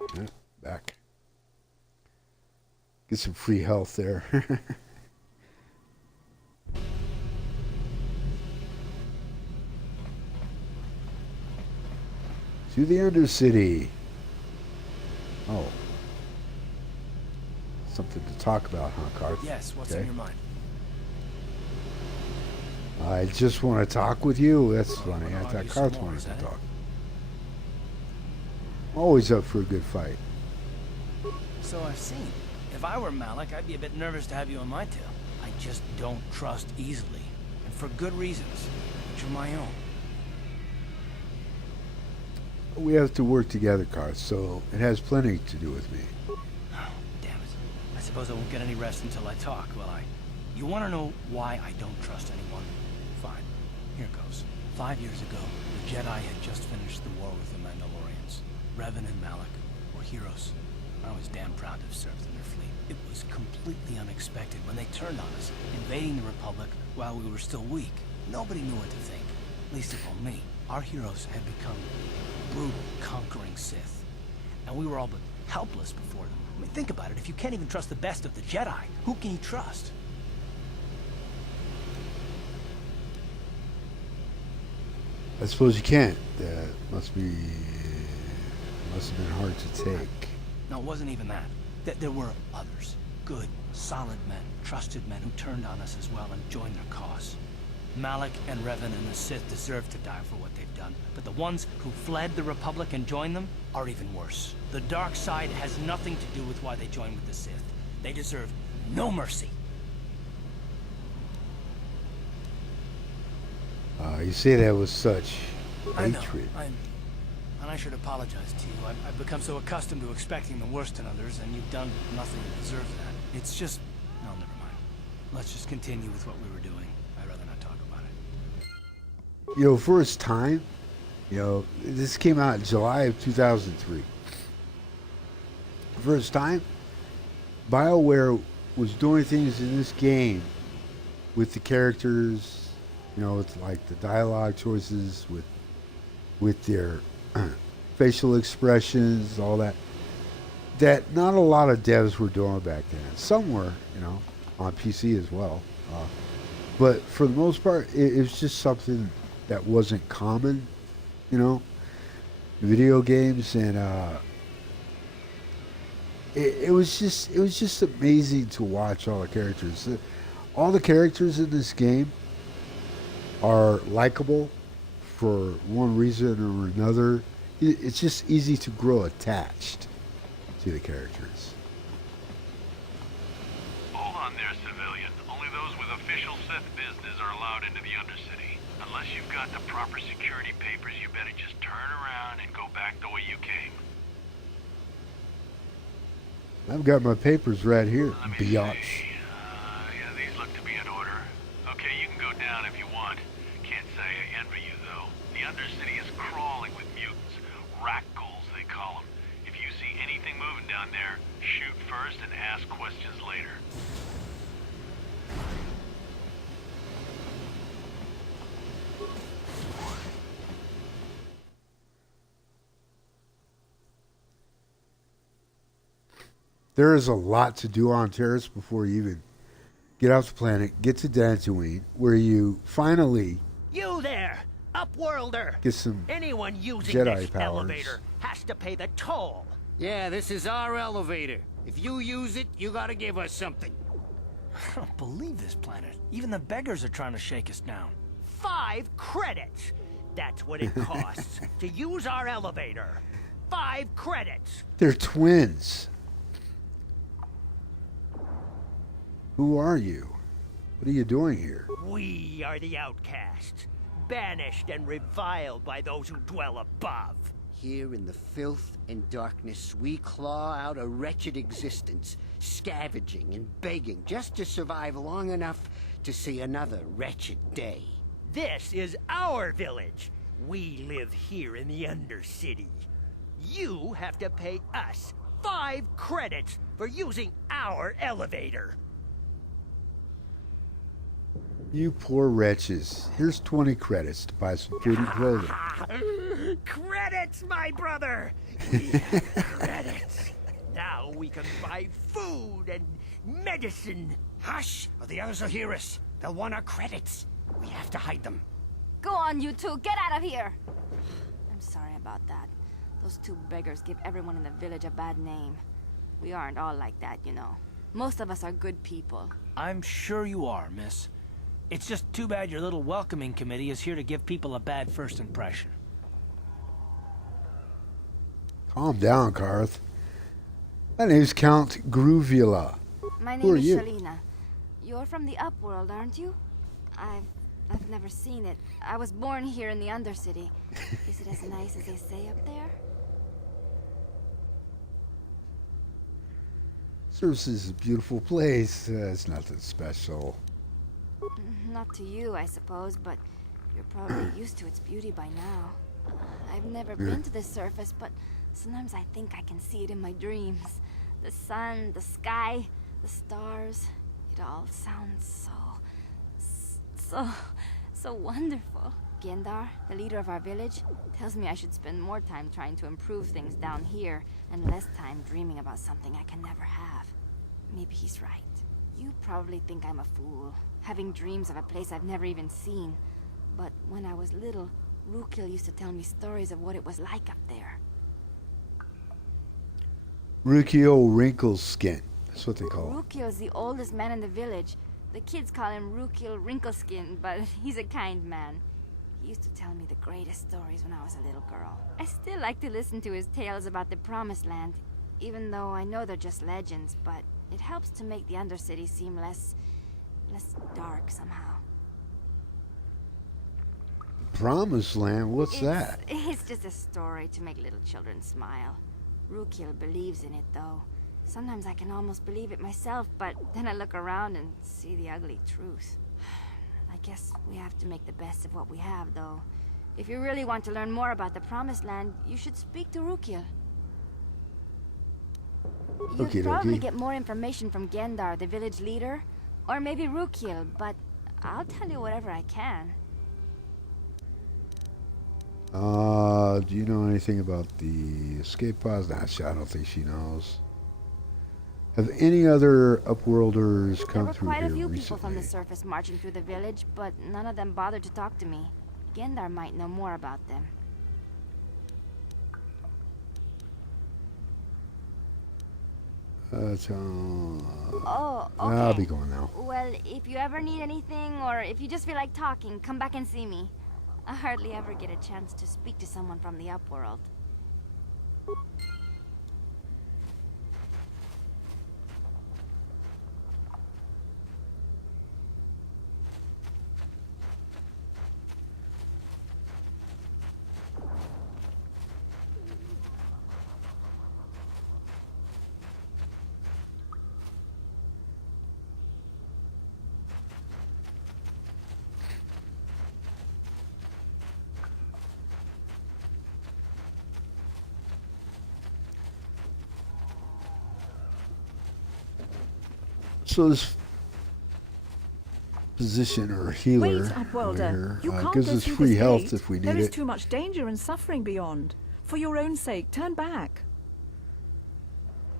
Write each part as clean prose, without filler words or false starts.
Yeah, back. Get some free health there. To the Undercity. Oh. Something to talk about, huh, Carth? Yes, what's in your mind? I just want to talk with you. That's funny. I thought Carth more, wanted is to that it? talk. Always up for a good fight. So I've seen. If I were Malik, I'd be a bit nervous to have you on my tail. I just don't trust easily. And for good reasons, which are my own. We have to work together, Carth, so it has plenty to do with me. Oh, damn it. I suppose I won't get any rest until I talk, will I? You want to know why I don't trust anyone? Fine. Here goes. 5 years ago, the Jedi had just finished the war with the Mandalorians. Revan and Malik were heroes. I was damn proud to have served in their fleet. It was completely unexpected when they turned on us, invading the Republic while we were still weak. Nobody knew what to think, least of all me. Our heroes had become brutal, conquering Sith. And we were all but helpless before them. I mean, think about it. If you can't even trust the best of the Jedi, who can you trust? I suppose you can't. That must have been hard to take. No, it wasn't even that. There were others. Good, solid men, trusted men who turned on us as well and joined their cause. Malik and Revan and the Sith deserve to die for what they've done, but the ones who fled the Republic and joined them are even worse. The dark side has nothing to do with why they joined with the Sith. They deserve no mercy. You say that with such I know, hatred. and I should apologize to you. I've become so accustomed to expecting the worst in others, and you've done nothing to deserve that. It's just... no, never mind. Let's just continue with what we were doing. I'd rather not talk about it. You know, for its time, you know, this came out in July of 2003. For its time, Bioware was doing things in this game with the characters, you know, it's like the dialogue choices with their facial expressions, all that not a lot of devs were doing back then. Some were, you know, on PC as well. But for the most part, it was just something that wasn't common, you know, video games, and it was just amazing to watch all the characters. All the characters in this game are likable for one reason or another. It's just easy to grow attached to the characters. Hold on there, civilian. Only those with official Sith business are allowed into the Undercity. Unless you've got the proper security papers, you better just turn around and go back the way you came. I've got my papers right here, Let me biatch. see. Yeah, these look to be in order. Okay, you can go down if you want. Can't say I envy you, though. The Undercity is crawling with mutants. Rekkles, they call them. If you see anything moving down there, shoot first and ask questions later. There is a lot to do on Taris before you even get off the planet, get to Dantooine, where you finally You there, Upworlder! get some Anyone using Jedi this powers. elevator has to pay the toll. Yeah, this is our elevator. If you use it, you gotta give us something. I don't believe this planet. Even the beggars are trying to shake us down. 5 credits. That's what it costs to use our elevator. 5 credits. They're twins. Who are you? What are you doing here? We are the outcasts, banished and reviled by those who dwell above. Here in the filth and darkness, we claw out a wretched existence, scavenging and begging just to survive long enough to see another wretched day. This is our village. We live here in the Undercity. You have to pay us 5 credits for using our elevator. You poor wretches. Here's 20 credits to buy some pretty clothing. Credits, my brother! We have credits. could buy food and medicine. Hush, or the others will hear us. They'll want our credits. We have to hide them. Go on, you two. Get out of here. I'm sorry about that. Those two beggars give everyone in the village a bad name. We aren't all like that, you know. Most of us are good people. I'm sure you are, miss. It's just too bad your little welcoming committee is here to give people a bad first impression. Calm down, Karth. My name's Count Groovula. My Who are name is you? Shalina. You're from the Upworld, aren't you? I've never seen it. I was born here in the Undercity. Is it as nice as they say up there? Service is a beautiful place. It's nothing special. Not to you, I suppose, but you're probably used to its beauty by now. I've never been to the surface, but sometimes I think I can see it in my dreams. The sun, the sky, the stars. It all sounds so wonderful. Gendar, the leader of our village, tells me I should spend more time trying to improve things down here and less time dreaming about something I can never have. Maybe he's right. You probably think I'm a fool, having dreams of a place I've never even seen. But when I was little, Rukil used to tell me stories of what it was like up there. Rukio Wrinkles Skin. That's what they call it. Rukil's the oldest man in the village. The kids call him Rukil Wrinkleskin, but he's a kind man. He used to tell me the greatest stories when I was a little girl. I still like to listen to his tales about the Promised Land, even though I know they're just legends, but it helps to make the Undercity seem less dark somehow. Promised Land? What's that? It's just a story to make little children smile. Rukil believes in it, though. Sometimes I can almost believe it myself, but then I look around and see the ugly truth. I guess we have to make the best of what we have, though. If you really want to learn more about the Promised Land, you should speak to Rukil. You'd probably get more information from Gendar, the village leader, or maybe Rukil, but I'll tell you whatever I can. Do you know anything about the escape pods? Nah, I don't think she knows. Have any other Upworlders come There through were quite here a few recently? people from the surface marching through the village, but none of them bothered to talk to me. Gendar might know more about them. Oh, okay. I'll be going now. Well, if you ever need anything, or if you just feel like talking, come back and see me. I hardly ever get a chance to speak to someone from the Upworld. So this physician or healer Wait, Upworlder. You can't gives go us through free this health gate. if we There need is it. too much danger and suffering beyond. For your own sake, turn back.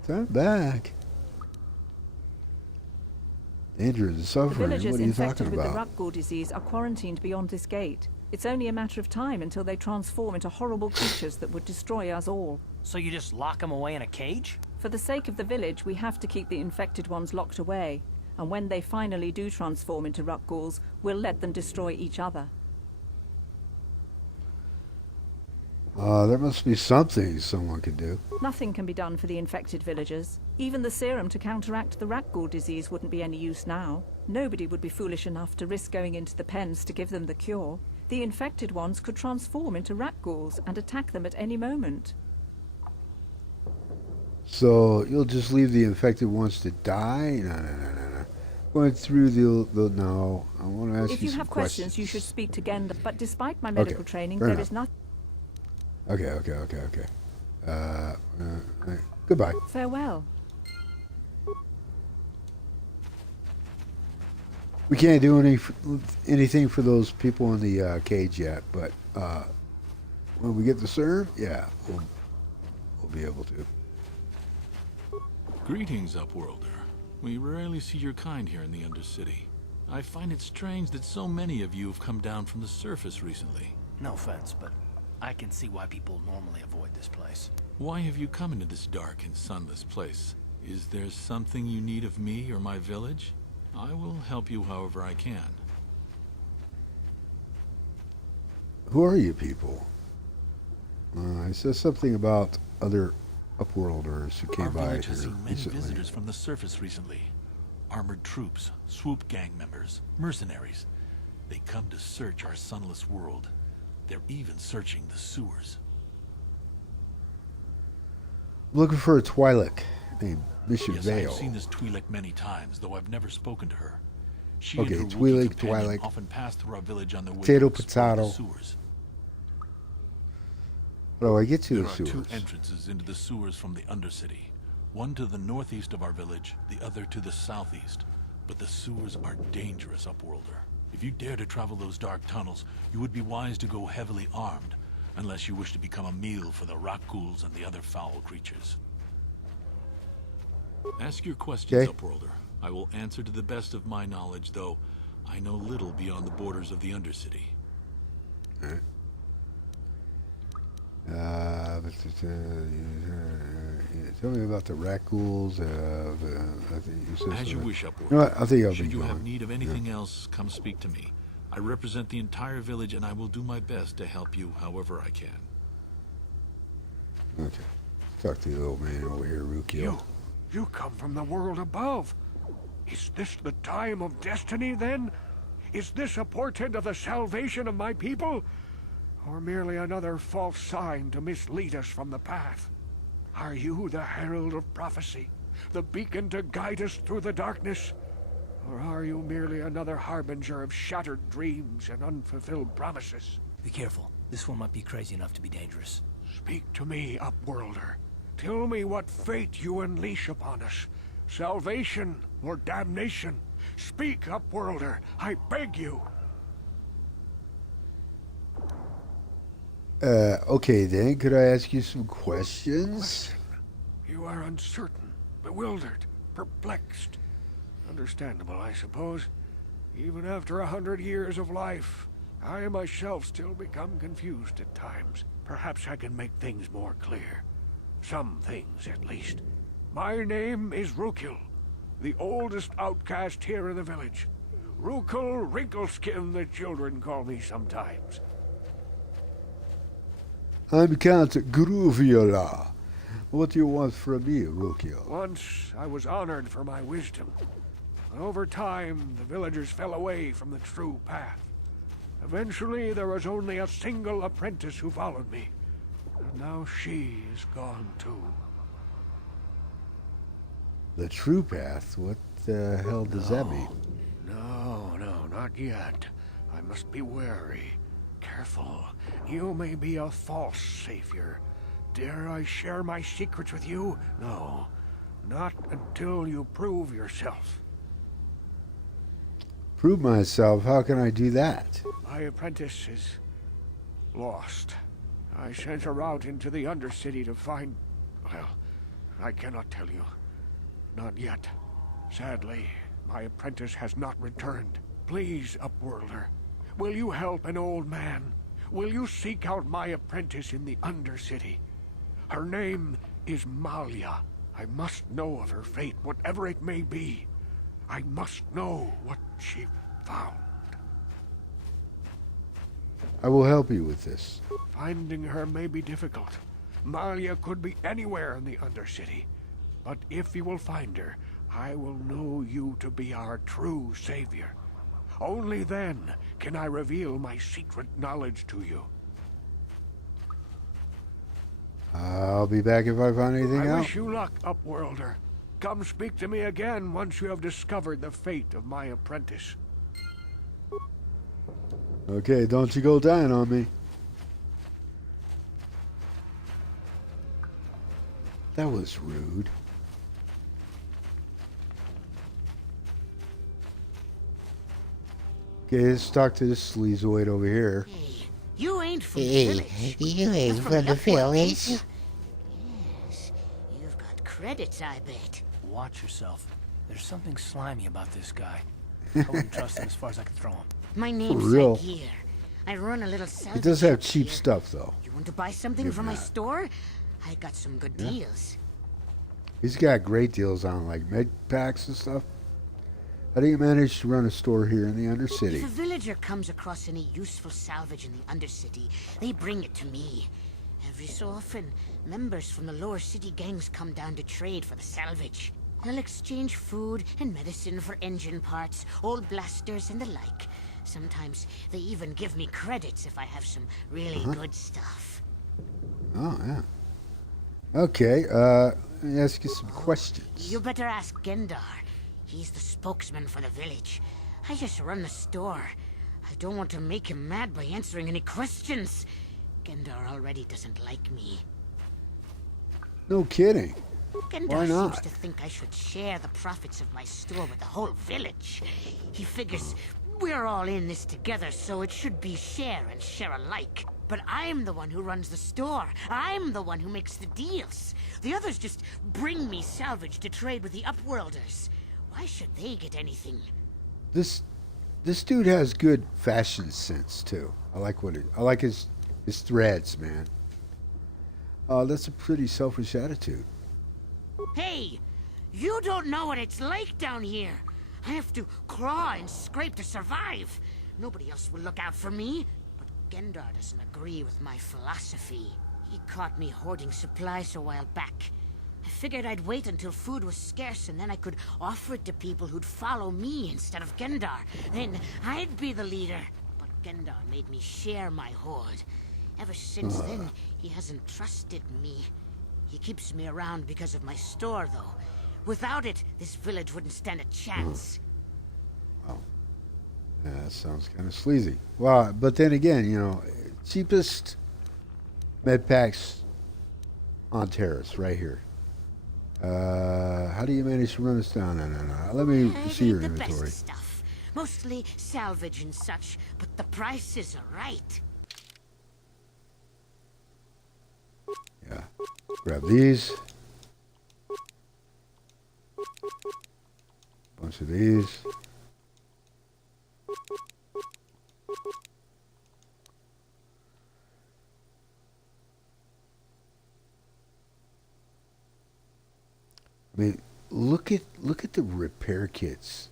Turn back. Danger and The suffering. villagers What are you infected talking with the about? Rekkles disease are quarantined beyond this gate. It's only a matter of time until they transform into horrible creatures that would destroy us all. So you just lock them away in a cage? For the sake of the village, we have to keep the infected ones locked away. And when they finally do transform into Rekkles, we'll let them destroy each other. There must be something someone could do. Nothing can be done for the infected villagers. Even the serum to counteract the Rekkles disease wouldn't be any use now. Nobody would be foolish enough to risk going into the pens to give them the cure. The infected ones could transform into Rekkles and attack them at any moment. So you'll just leave the infected ones to die? No. Going through the no. I want to ask If you you some have questions, you should speak to Kenda. But despite my Okay, medical training, fair there enough. is nothing. Okay. Goodbye. Farewell. We can't do anything for those people in the cage yet, but when we get the serum, yeah, we'll be able to. Greetings, Upworlder. We rarely see your kind here in the Undercity. I find it strange that so many of you have come down from the surface recently. No offense, but I can see why people normally avoid this place. Why have you come into this dark and sunless place? Is there something you need of me or my village? I will help you however I can. Who are you people? It says something about other Upworlders who came Our by village has here seen many recently. visitors from the surface recently. Armored troops, swoop gang members, mercenaries. They come to search our sunless world. They're even searching the sewers. Looking for a Twi'lek named Mission Yes, Vale. I've seen this Twi'lek many times, though I've never spoken to her. She Okay, and her Twi'lek, Wookiee companion Twi'lek. often pass through our village on their way Potato, to explore the potato. sewers. How do I get to There the are sewers? two entrances into the sewers from the Undercity. One to the northeast of our village, the other to the southeast. But the sewers are dangerous, Upworlder. If you dare to travel those dark tunnels, you would be wise to go heavily armed, unless you wish to become a meal for the Rekkles and the other foul creatures. Ask your questions, Okay. Upworlder. I will answer to the best of my knowledge, though I know little beyond the borders of the Undercity. Tell me about the Rekkles. I think you said As you something. wish, Upworlder. You know what? I think I'll Should be you have going. need of anything else, come speak to me. I represent the entire village, and I will do my best to help you however I can. Okay. Talk to the old man over here, Rukio. You come from the world above. Is this the time of destiny, then? Is this a portent of the salvation of my people? Or merely another false sign to mislead us from the path? Are you the herald of prophecy? The beacon to guide us through the darkness? Or are you merely another harbinger of shattered dreams and unfulfilled promises? Be careful. This one might be crazy enough to be dangerous. Speak to me, Upworlder. Tell me what fate you unleash upon us. Salvation or damnation? Speak, Upworlder. I beg you. Okay then, could I ask you some questions? You are uncertain, bewildered, perplexed. Understandable, I suppose. Even after 100 years of life, I myself still become confused at times. Perhaps I can make things more clear. Some things, at least. My name is Rukil, the oldest outcast here in the village. Rukil Wrinkleskin, the children call me sometimes. I'm Count Grooviola. What do you want from me, Rukio? Once I was honored for my wisdom. Over time, the villagers fell away from the true path. Eventually, there was only a single apprentice who followed me. And now she is gone too. The true path? What the hell does that mean? No, not yet. I must be wary. Careful. You may be a false savior. Dare I share my secrets with you? No. Not until you prove yourself. Prove myself? How can I do that? My apprentice is lost. I sent her out into the Undercity to find... Well, I cannot tell you. Not yet. Sadly, my apprentice has not returned. Please, Upworlder, will you help an old man? Will you seek out my apprentice in the Undercity? Her name is Malia. I must know of her fate, whatever it may be. I must know what she found. I will help you with this. Finding her may be difficult. Malia could be anywhere in the Undercity. But if you will find her, I will know you to be our true savior. Only then can I reveal my secret knowledge to you. I'll be back if I find anything I out. wish you luck, Upworlder. Come speak to me again once you have discovered the fate of my apprentice. Okay, don't you go dying on me. That was rude. Okay, let's talk to this sleazoid over here. You ain't from the Hey, village. you ain't from the village? Yes. You've got credits, I bet. watch yourself. There's something slimy about this guy. I wouldn't trust him as far as I can throw him. My name's real. Zagier. I run a little salvage It does have shop cheap here. stuff, though. You want to buy something Give from my that. store? I got some good deals. He's got great deals on, like, med packs and stuff. How do you manage to run a store here in the If Undercity? a villager comes across any useful salvage in the Undercity, they bring it to me. Every so often, members from the lower city gangs come down to trade for the salvage. They'll exchange food and medicine for engine parts, old blasters, and the like. Sometimes they even give me credits if I have some really good stuff. Oh, yeah. Okay, let me ask you some questions. You better ask Gendar. He's the spokesman for the village. I just run the store. I don't want to make him mad by answering any questions. Gendar already doesn't like me. No kidding. Kenda Why not? seems to think I should share the profits of my store with the whole village. He figures we're all in this together, so it should be share and share alike. But I'm the one who runs the store. I'm the one who makes the deals. The others just bring me salvage to trade with the Upworlders. Why should they get anything? This dude has good fashion sense too. I like his threads, man. That's a pretty selfish attitude. Hey, you don't know what it's like down here. I have to claw and scrape to survive. Nobody else will look out for me. But Gendar doesn't agree with my philosophy. He caught me hoarding supplies a while back. I figured I'd wait until food was scarce and then I could offer it to people who'd follow me instead of Gendar. Then I'd be the leader. But Gendar made me share my hoard. Ever since then, he hasn't trusted me. He keeps me around because of my store, though. Without it, this village wouldn't stand a chance. Oh. Yeah, that sounds kind of sleazy. Well, but then again, you know, cheapest med packs on Taris, right here. How do you manage to run this down? No. Let me see your the inventory. best stuff. Mostly salvage and such, but the prices are right. Yeah. Grab these. Bunch of these. I mean, look at the repair kits.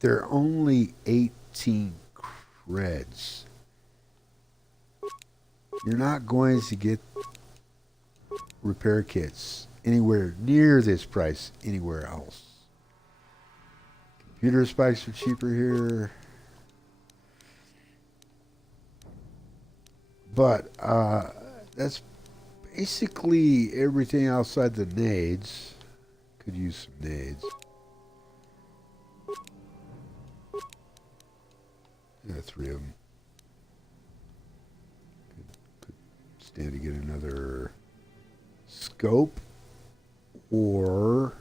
They're only 18 creds. You're not going to get repair kits anywhere near this price anywhere else. Computer spikes are cheaper here. But that's basically everything outside the nades. Could use some nades. Yeah, 3 of them. Could stand to get another scope, or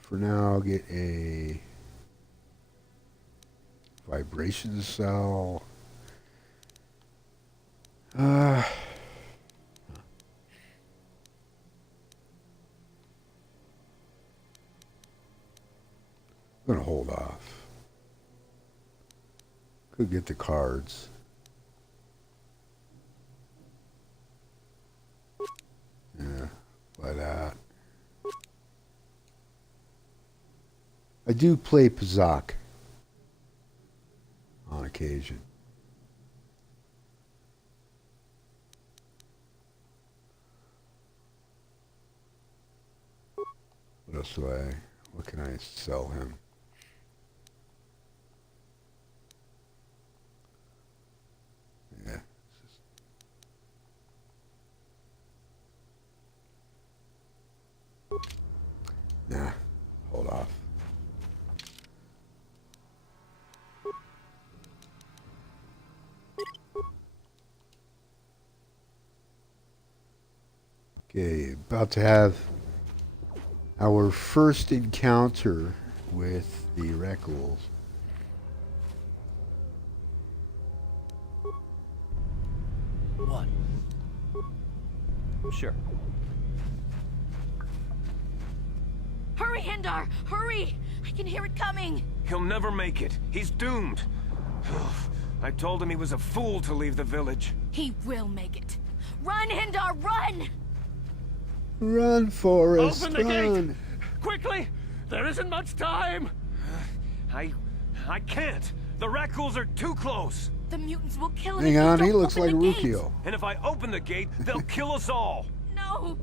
for now get a vibration cell. I'm gonna hold off. Could get the cards. Yeah, buy that. I do play Pazak on occasion. What else do I, what can I sell him? Yeah. Nah, hold off. Okay, about to have our first encounter with the Rekkles. What? Sure. Hurry, Hindar! Hurry! I can hear it coming! He'll never make it. He's doomed. I told him he was a fool to leave the village. He will make it. Run, Hindar, run! Run, Forrest, Open the run! gate! Quickly! There isn't much time! I can't. The Rekkles are too close. The mutants will kill him. Hang if you on, he don't looks open like the gate. Rukio. And if I open the gate, they'll kill us all. No!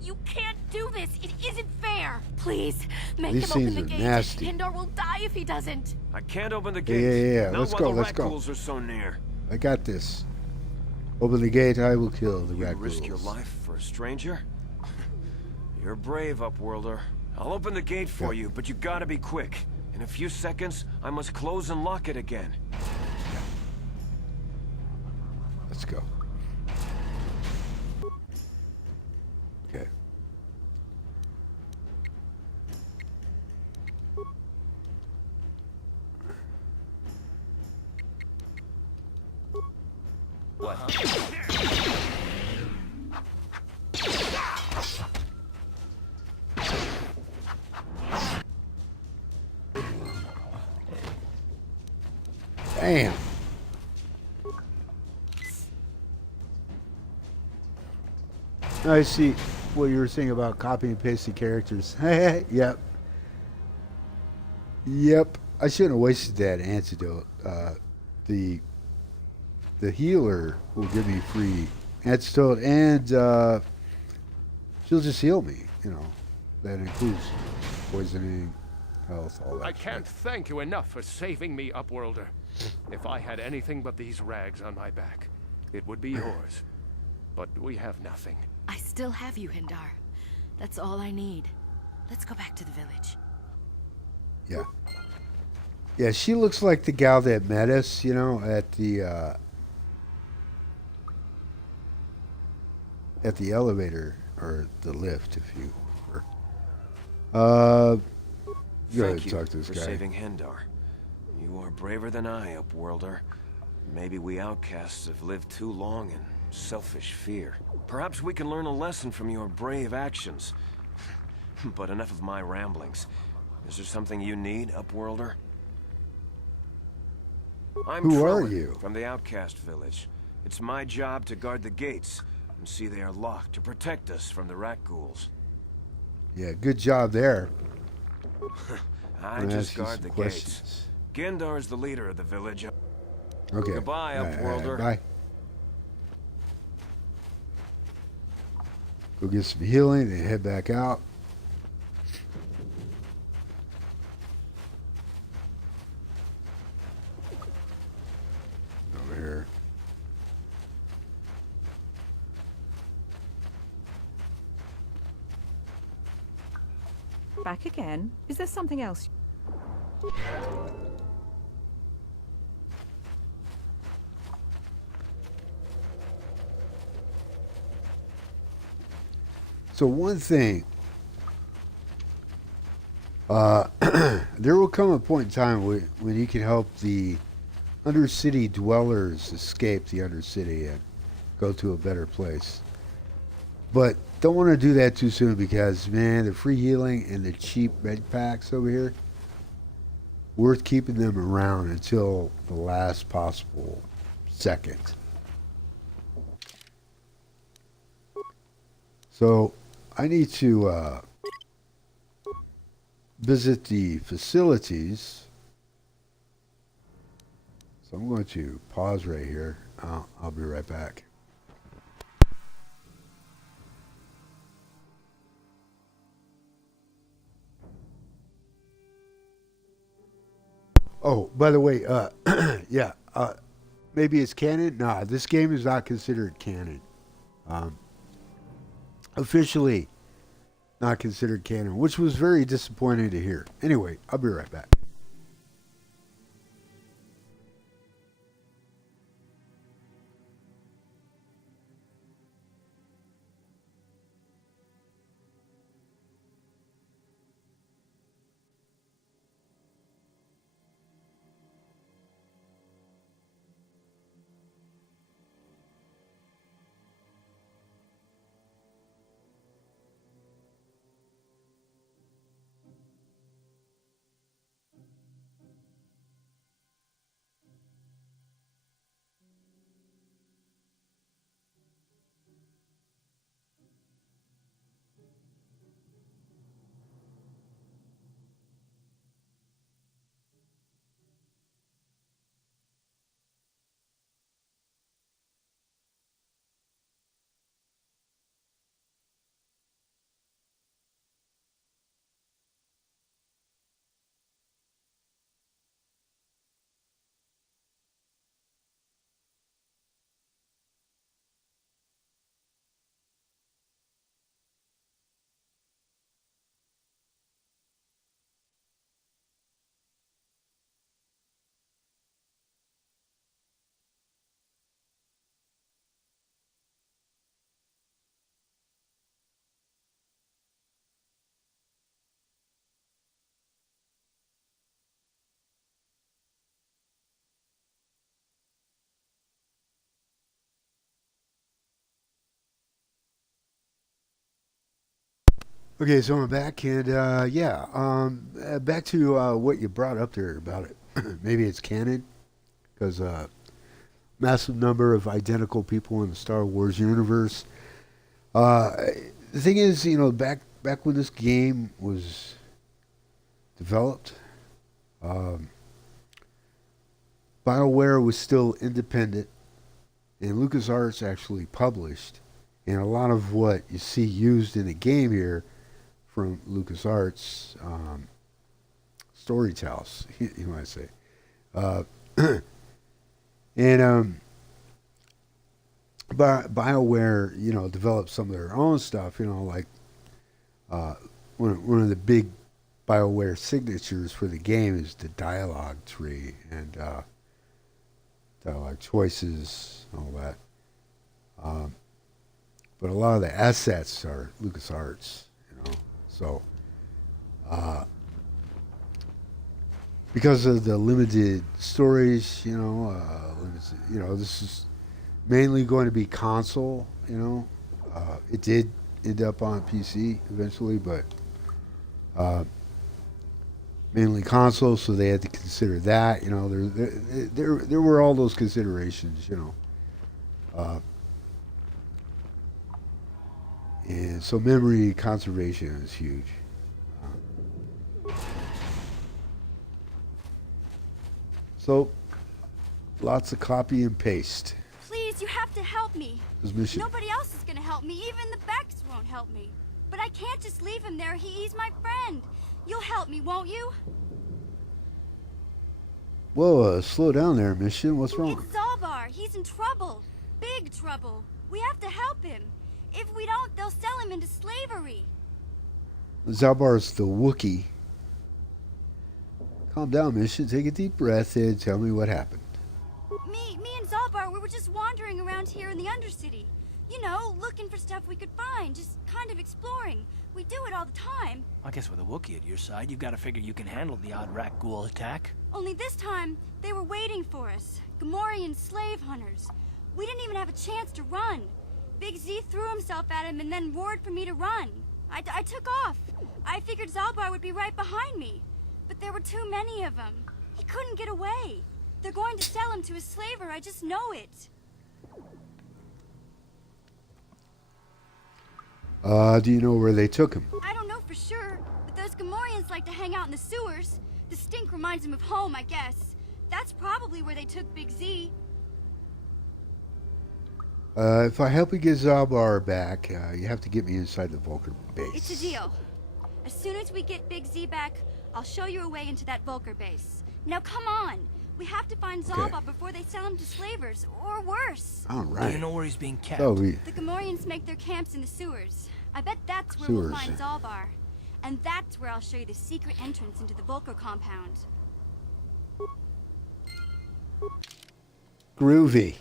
You can't do this! It isn't fair! Please, make These him open scenes the are gate. nasty. Hindar will die if he doesn't. I can't open the Yeah, gate. yeah. Not Let's while go, the let's go. Rekkles are so near. I got this. Open the gate, I will kill the You rat risk your life for a stranger? You're brave, Upworlder. I'll open the gate for you, but you gotta be quick. In a few seconds, I must close and lock it again. Let's go. Okay. Damn. I see what you were saying about copy and pasting characters. Yep. Yep. I shouldn't have wasted that antidote. The healer will give me free antidote, and she'll just heal me. You know, that includes poisoning, health, all that. I can't thank you enough for saving me, Upworlder. If I had anything but these rags on my back, it would be yours. But we have nothing. I still have you, Hindar. That's all I need. Let's go back to the village. Yeah. Yeah, she looks like the gal that met us, you know, at the elevator or the lift, if you were. Go ahead, Thank you talk to this for guy. saving Hindar. You are braver than I, Upworlder. Maybe we outcasts have lived too long in selfish fear. Perhaps we can learn a lesson from your brave actions. But enough of my ramblings. Is there something you need, Upworlder? I'm Who are Trellin, you? From the outcast village. It's my job to guard the gates and see they are locked to protect us from the rat ghouls. Yeah, good job there. I I'm gonna just ask you guard some the questions. gates. Gendar is the leader of the village. Okay. Goodbye, All right, Upworlder. bye. Go get some healing and head back out. Over here. Back again? Is there something else? So one thing, there will come a point in time when you can help the Undercity dwellers escape the Undercity and go to a better place. But don't want to do that too soon because, man, the free healing and the cheap med packs over here, worth keeping them around until the last possible second. So I need to visit the facilities. So I'm going to pause right here. I'll be right back. Oh, by the way, yeah, maybe it's canon. Nah, this game is not considered canon. Officially not considered canon, which was very disappointing to hear. Anyway, I'll be right back. Okay, so I'm back, and back to what you brought up there about it. Maybe it's canon, because massive number of identical people in the Star Wars universe. The thing is, back when this game was developed, BioWare was still independent, and LucasArts actually published. And a lot of what you see used in the game here from LucasArts storytells, you might say. And BioWare, developed some of their own stuff, like one of the big BioWare signatures for the game is the dialogue tree and dialogue choices and all that. But a lot of the assets are LucasArts, So, because of the limited stories, this is mainly going to be console, it did end up on PC eventually, but mainly console, so they had to consider that, there were all those considerations, and so memory conservation is huge. So, lots of copy and paste. Please, you have to help me. Mission. Nobody else is gonna help me. Even the Becks won't help me. But I can't just leave him there. He's my friend. You'll help me, won't you? Whoa, slow down there, Mission. What's wrong? It's Zalbar. He's in trouble. Big trouble. We have to help him. If we don't, they'll sell him into slavery. Zalbar's the Wookiee. Calm down, Mission. Take a deep breath and tell me what happened. Me and Zalbar, we were just wandering around here in the Undercity. Looking for stuff we could find. Just kind of exploring. We do it all the time. I guess with a Wookiee at your side, you've got to figure you can handle the odd rat ghoul attack. Only this time, they were waiting for us. Gamorrean slave hunters. We didn't even have a chance to run. Big Z threw himself at him and then roared for me to run. I took off. I figured Zalbar would be right behind me. But there were too many of them. He couldn't get away. They're going to sell him to a slaver, I just know it. Do you know where they took him? I don't know for sure, but those Gamorreans like to hang out in the sewers. The stink reminds them of home, I guess. That's probably where they took Big Z. If I help you get Zalbar back, you have to get me inside the Vulcan base. It's a deal. As soon as we get Big Z back, I'll show you a way into that Vulcan base. Now come on! We have to find Zalbar before they sell him to slavers, or worse. All right. Do you know where he's being kept? The Gamorreans make their camps in the sewers. I bet that's where we'll find Zalbar. And that's where I'll show you the secret entrance into the Vulcan compound. Groovy.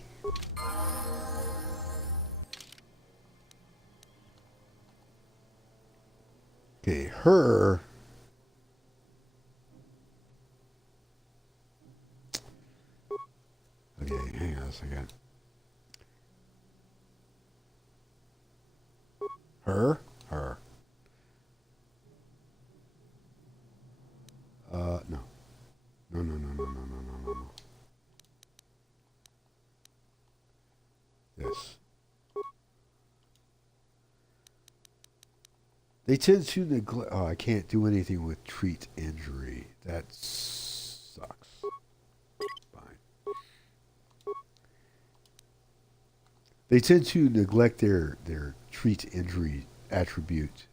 Okay, her. Okay, hang on a second. Her. No. No. Yes. They tend to neglect. Oh, I can't do anything with treat injury. That sucks. Fine. They tend to neglect their treat injury attribute.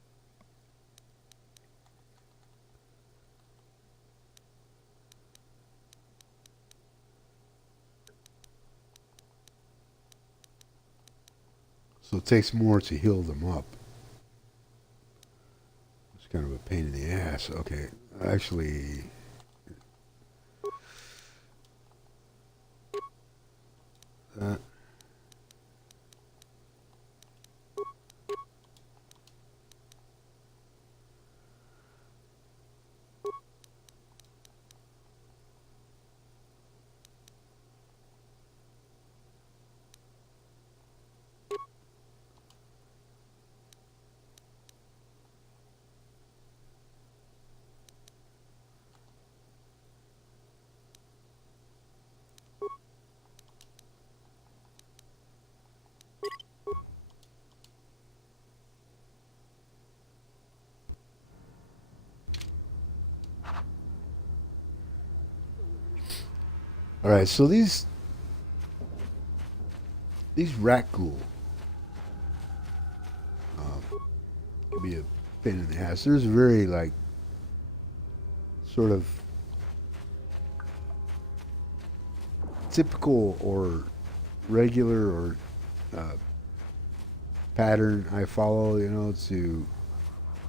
So it takes more to heal them up. It's kind of a pain in the ass. Okay, actually... All right, so these rat ghoul can be a pain in the ass. There's very like sort of typical or regular or pattern I follow, you know, to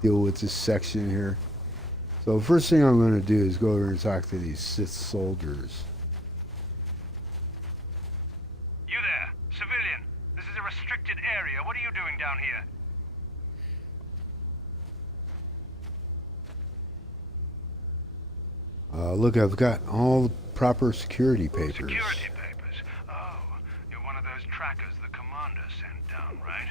deal with this section here. So first thing I'm going to do is go over and talk to these Sith soldiers. You there, civilian. This is a restricted area. What are you doing down here? Look, I've got all the proper security papers. Security papers? Oh, you're one of those trackers the commander sent down, right?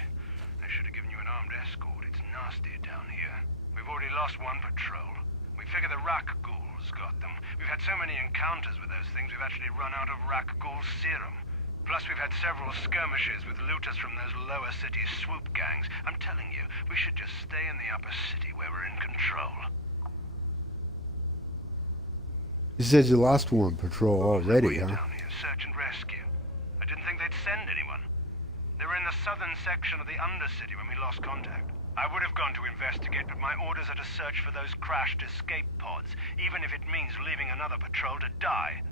They should have given you an armed escort. It's nasty down here. We've already lost one patrol. We figure the Rekkles got them. We've had so many encounters with those things, we've actually run out of Raccoon Serum. Plus, we've had several skirmishes with looters from those lower city swoop gangs. I'm telling you, we should just stay in the upper city where we're in control. You said you lost one patrol already, huh? Down here, search and rescue. I didn't think they'd send anyone. They were in the southern section of the Undercity when we lost contact. I would have gone to investigate, but my orders are to search for those crashed escape pods, even if it means leaving another patrol to die.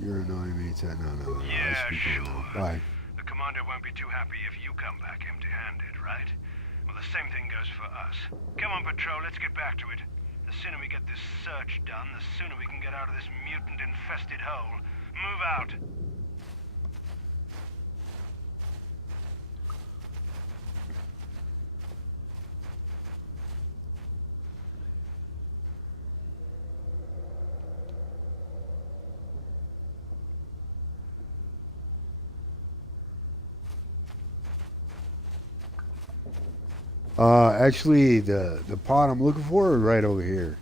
You're annoying me, Ted. No. Yeah, sure. Bye. The commander won't be too happy if you come back empty-handed, right? Well, the same thing goes for us. Come on, patrol, let's get back to it. The sooner we get this search done, the sooner we can get out of this mutant-infested hole. Move out. Actually, the pod I'm looking for is right over here.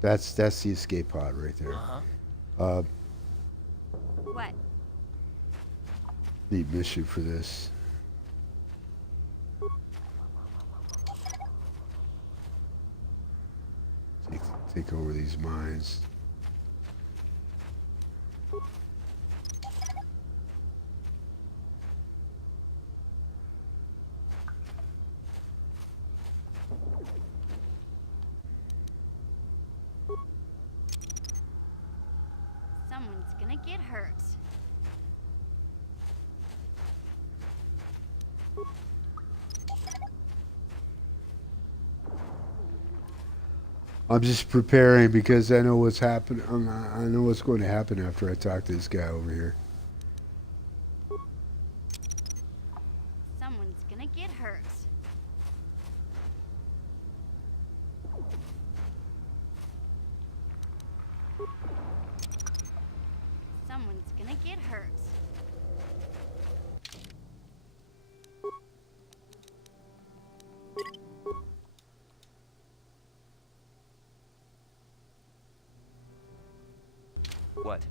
That's the escape pod right there. What? The mission for this. Take over these mines. Someone's gonna get hurt. I'm just preparing because I know what's happening. I know what's going to happen after I talk to this guy over here. Someone's gonna get hurt. Someone's gonna get hurt. What?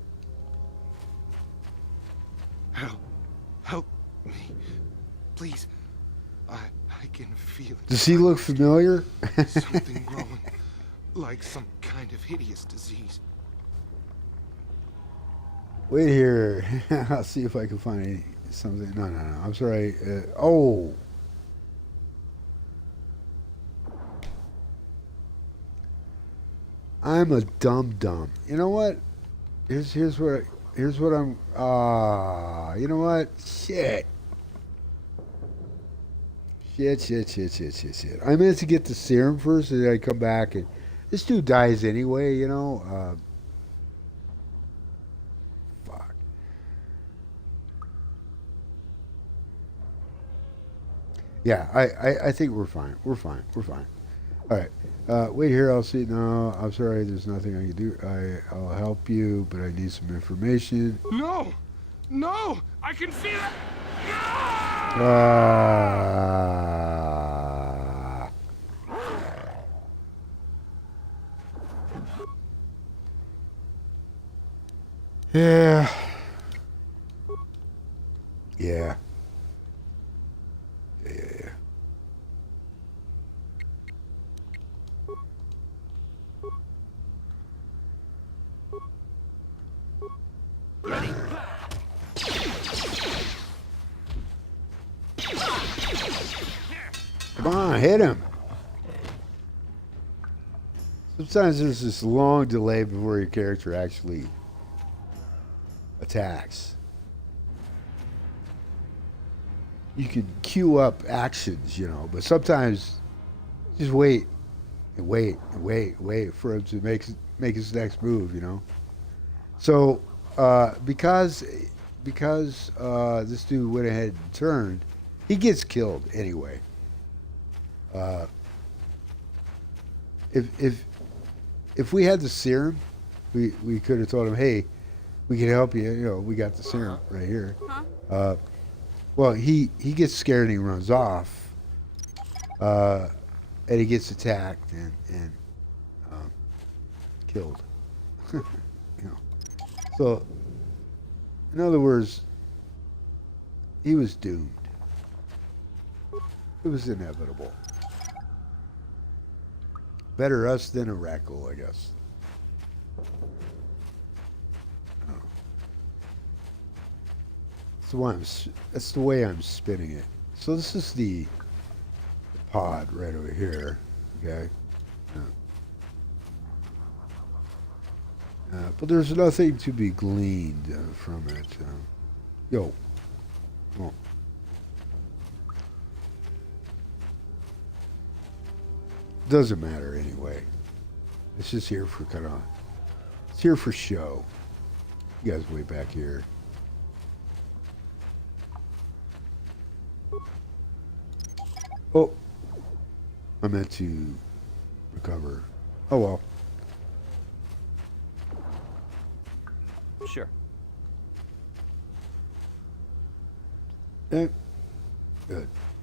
Help me. Please. I can feel it. Does he look familiar? Something growing. Like some kind of hideous disease. Wait here. I'll see if I can find something. No. I'm sorry. Oh. I'm a dum-dum. You know what? Here's what I'm. You know what? Shit. I meant to get the serum first, and then I come back, and this dude dies anyway. You know. Fuck. Yeah, I think we're fine. We're fine. All right. Wait here, I'll see. No, I'm sorry, there's nothing I can do. I'll help you, but I need some information. No! I can feel it! Yeah. Come on, hit him. Sometimes there's this long delay before your character actually attacks. You can queue up actions, you know, but sometimes just wait and wait and wait and wait for him to make his next move, you know. So because this dude went ahead and turned, he gets killed anyway. If we had the serum, we could have told him, hey, we can help you. You know, we got the serum right here. Well, he gets scared and he runs off, and he gets attacked and killed. You know. So, in other words, he was doomed. It was inevitable. Better us than a Rekkles, I guess. That's the way I'm spinning it. So this is the pod right over here. Okay. But there's nothing to be gleaned from it. Yo. Come on. Doesn't matter anyway. It's just here for it's here for show. You guys way back here. Oh, I meant to recover. Oh well. Sure. Good.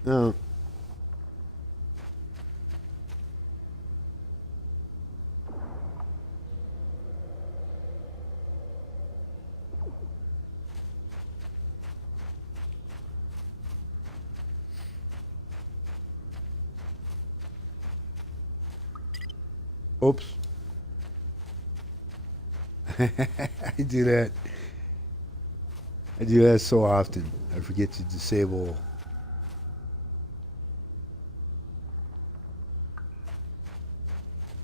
No. Oops. I do that. I do that so often. I forget to disable.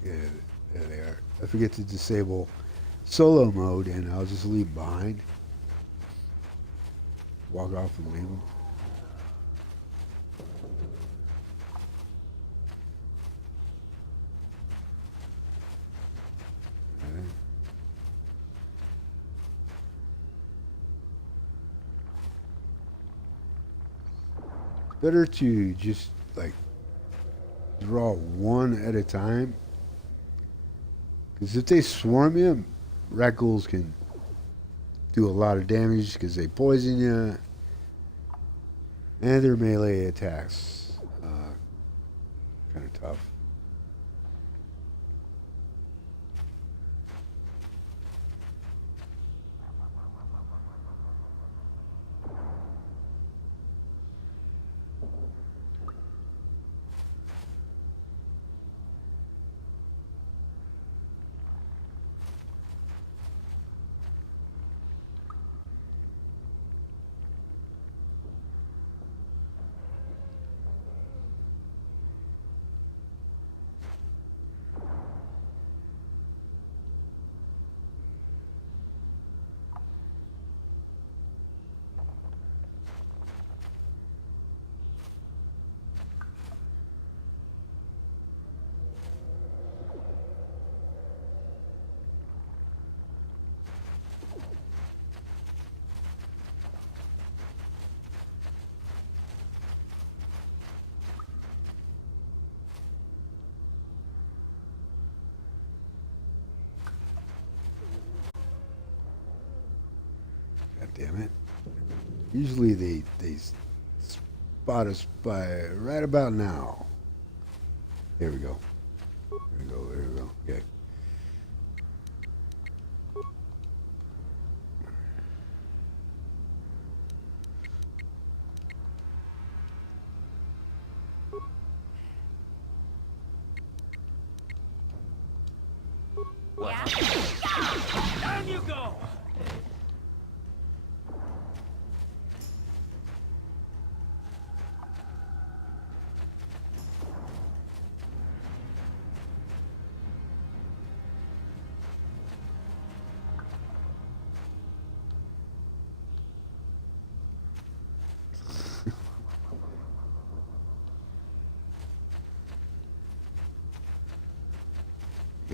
Yeah, there they are. I forget to disable solo mode, and I'll just leave behind. Walk off and leave them. Better to just like draw one at a time, because if they swarm you, Rekkles can do a lot of damage because they poison you, and their melee attacks kind of tough. Damn it. Usually they spot us by right about now. There we go. There we go. Okay. What? Down you go!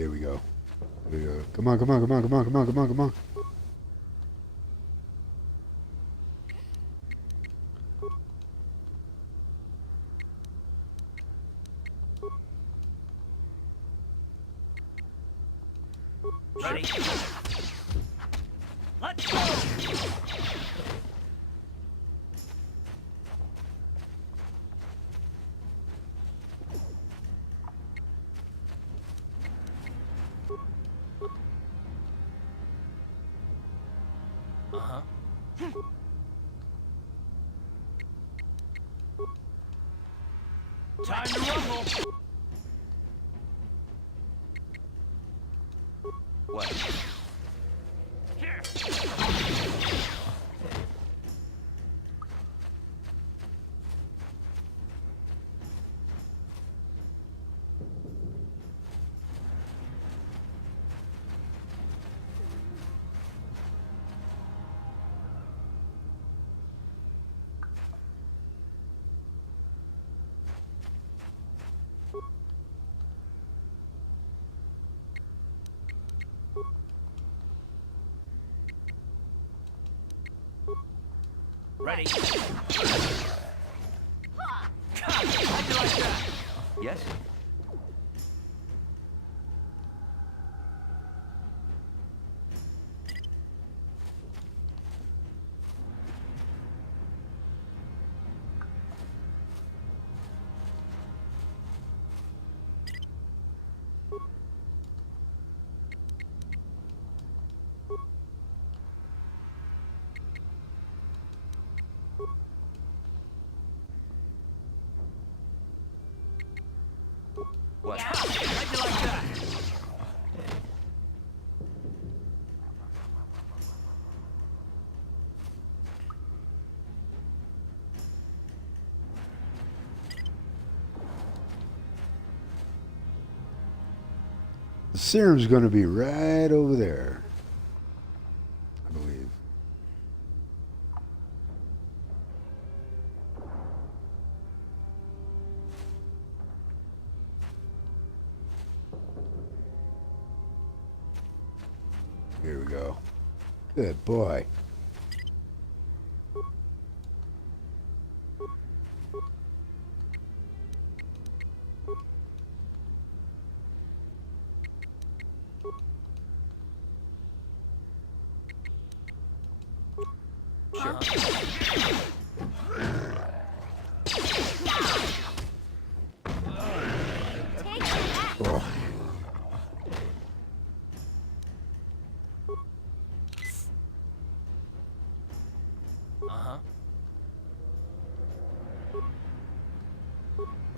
Here we go. Here we go. Come on, come on, come on, come on, come on, come on, come on. Ready? Let's go! Time to rumble! What? Here! What? Yes? What? Yeah? How'd you like that? The serum's going to be right over there, I believe. Here we go. Good boy. Take that! Oh. Uh-huh.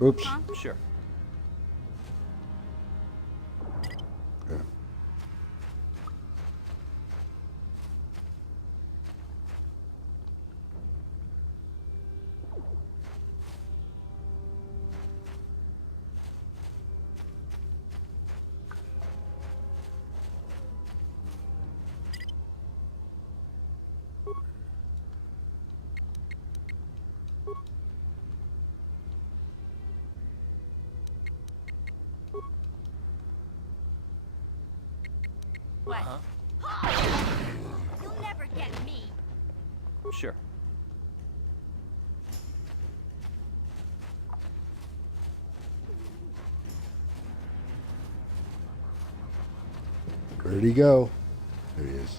Oops. Sure. Okay. What? You'll never get me. Sure. Where'd he go? There he is.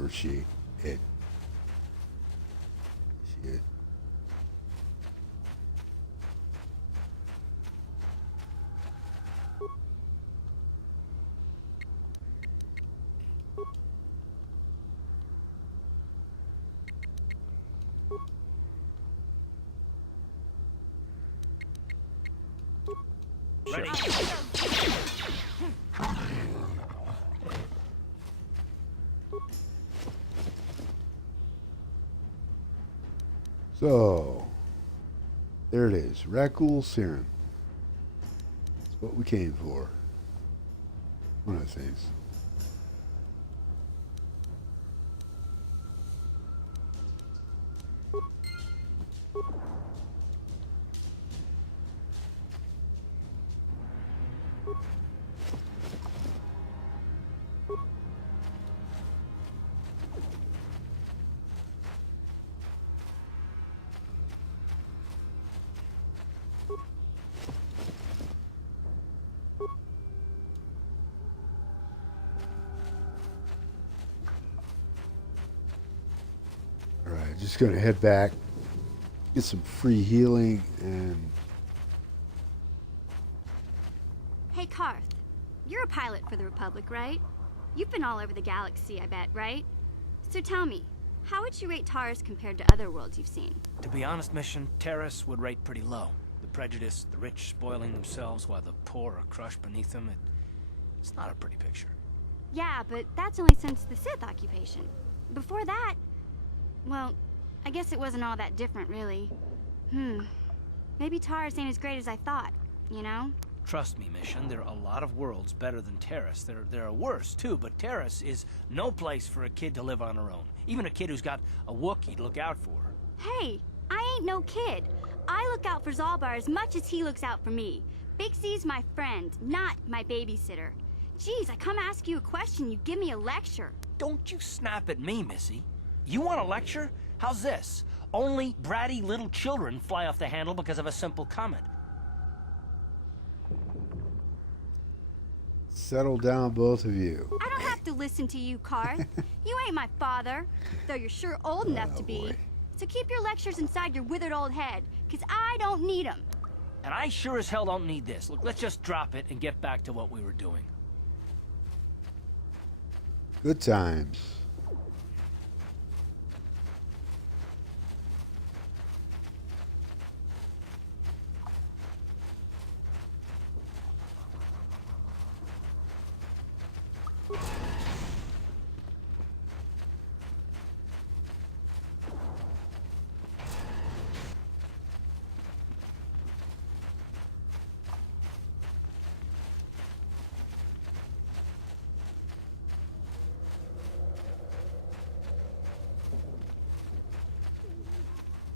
Or she. It. Shit. Ready? So, there it is. Raccoon Serum. That's what we came for. One of the things. just gonna head back, get some free healing, and Hey, Karth. You're a pilot for the Republic, right? You've been all over the galaxy, I bet, right? So tell me, how would you rate Taris compared to other worlds you've seen? To be honest, Mission, Taris would rate pretty low. The prejudice, the rich spoiling themselves while the poor are crushed beneath them, it's not a pretty picture. Yeah, but that's only since the Sith occupation. Before that, well, I guess it wasn't all that different, really. Maybe Taris ain't as great as I thought, you know? Trust me, Mission, there are a lot of worlds better than Taris. There are worse, too, but Taris is no place for a kid to live on her own. Even a kid who's got a Wookiee to look out for. Hey, I ain't no kid. I look out for Zalbar as much as he looks out for me. Big C's my friend, not my babysitter. Geez, I come ask you a question, you give me a lecture. Don't you snap at me, Missy. You want a lecture? How's this? Only bratty little children fly off the handle because of a simple comment. settle down, both of you. I don't have to listen to you, Karth. You ain't my father, though you're sure old enough to be. Boy. So keep your lectures inside your withered old head, because I don't need them. And I sure as hell don't need this. Look, let's just drop it and get back to what we were doing. Good times.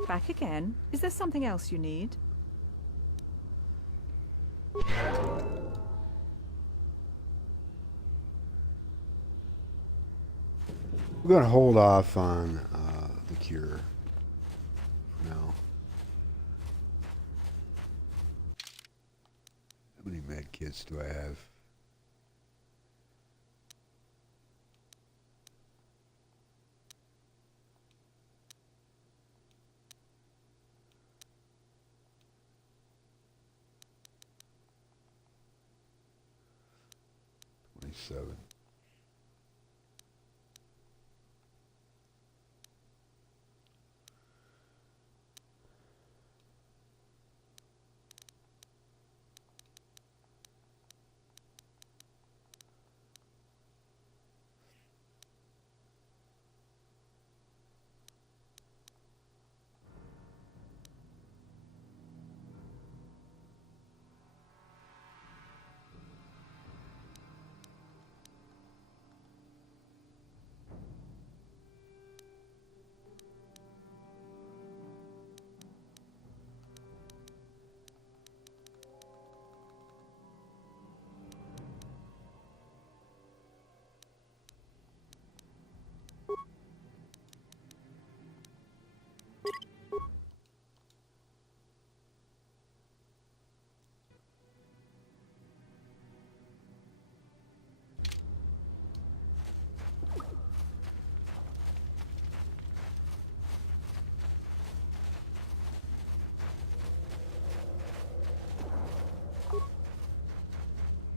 Back again? Is there something else you need? We're going to hold off on the cure. No. How many med kits do I have? Seven.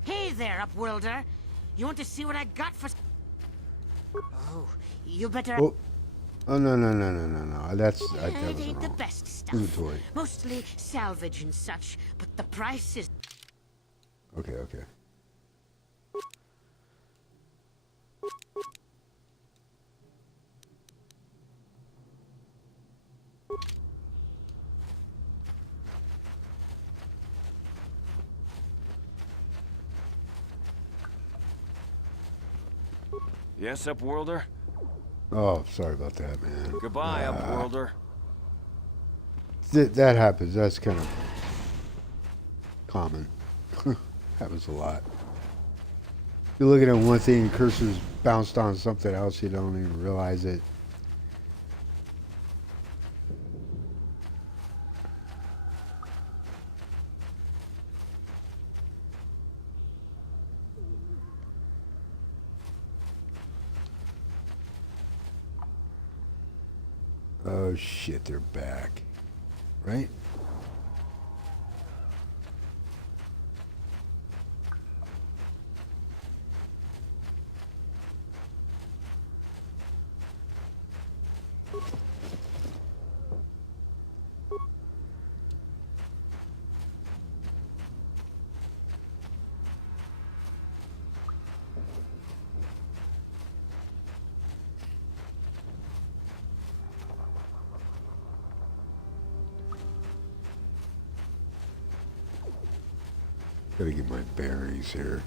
Hey there, Upworlder. You want to see what I got for... Oh, you better... Oh, no. That's It was ain't the wrong. best stuff. Inventory. Mostly salvage and such, but the price is... Okay. Yes, Upworlder? Oh, sorry about that, man. Goodbye, Upworlder. That happens. That's kind of common. Happens a lot. You're looking at one thing, the cursor's bounced on something else, you don't even realize it. Oh shit, they're back. Right? Gotta get my bearings here.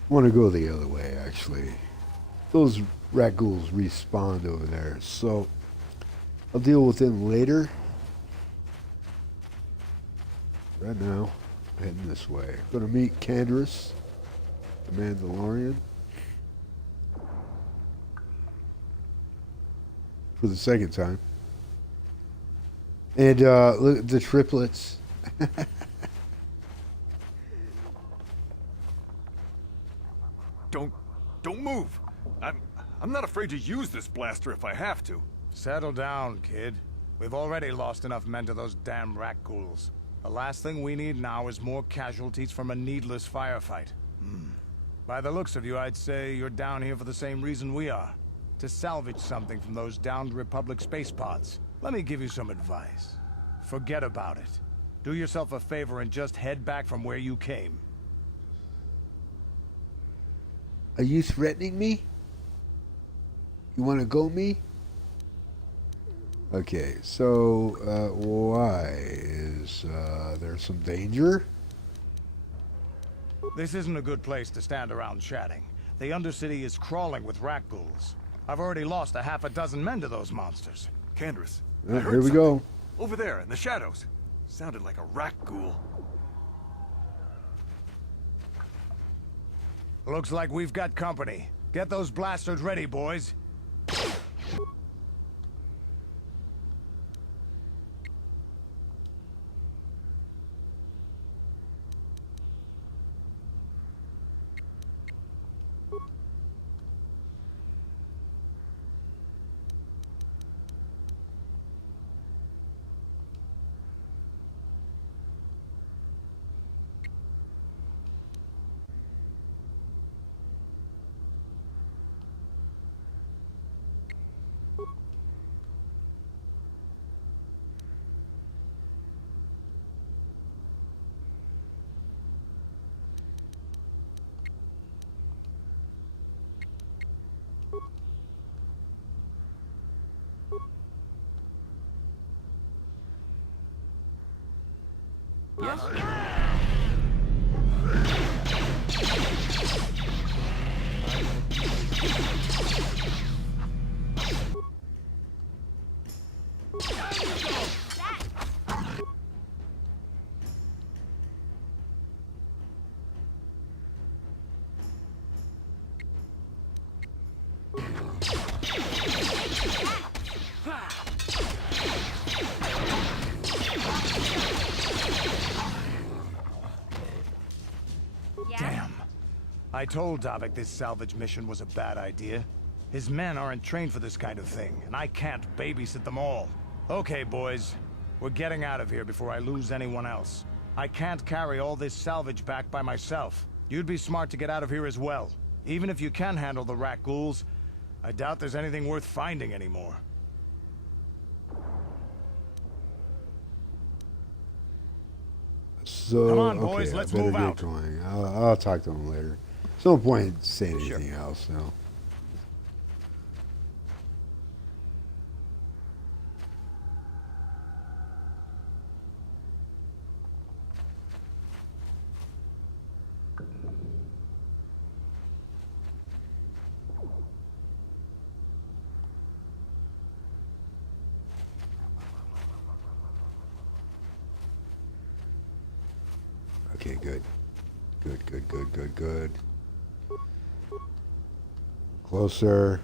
I want to go the other way, actually. Those Rekkles respawned over there, so I'll deal with them later. Right now, heading this way. Gonna meet Taris, the Mandalorian, for the second time. And look at the triplets. Don't move. I'm not afraid to use this blaster if I have to. Settle down, kid. We've already lost enough men to those damn Rekkles. The last thing we need now is more casualties from a needless firefight. By the looks of you, I'd say you're down here for the same reason we are. To salvage something from those downed Republic space pods. Let me give you some advice. Forget about it. Do yourself a favor and just head back from where you came. Are you threatening me? You want to go me? Okay, so why is there some danger? This isn't a good place to stand around chatting. The Undercity is crawling with Rekkles. I've already lost a half a dozen men to those monsters. Taris, Here we go. Over there in the shadows. Sounded like a rat ghoul. Looks like we've got company. Get those blasters ready, boys. Yes? I told Davik this salvage mission was a bad idea. His men aren't trained for this kind of thing, and I can't babysit them all. Okay, boys. We're getting out of here before I lose anyone else. I can't carry all this salvage back by myself. You'd be smart to get out of here as well. Even if you can handle the rat ghouls, I doubt there's anything worth finding anymore. So, come on, boys, okay, let's I better move get out. going. I'll talk to him later. There's no point in saying anything else, no. Okay, good. Good. Closer.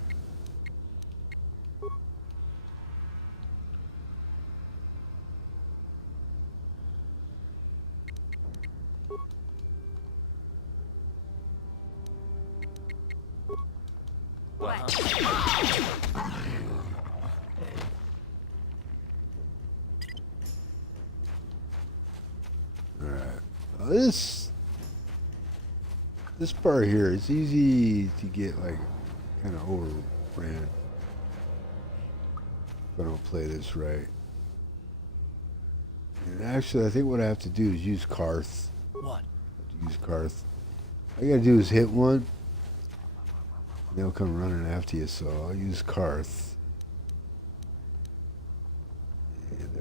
This part here is easy to get like kind of overran if I don't play this right. And actually, I think what I have to do is use Karth. What? Use Karth. All you gotta do is hit one. They'll come running after you, so I'll use Karth. And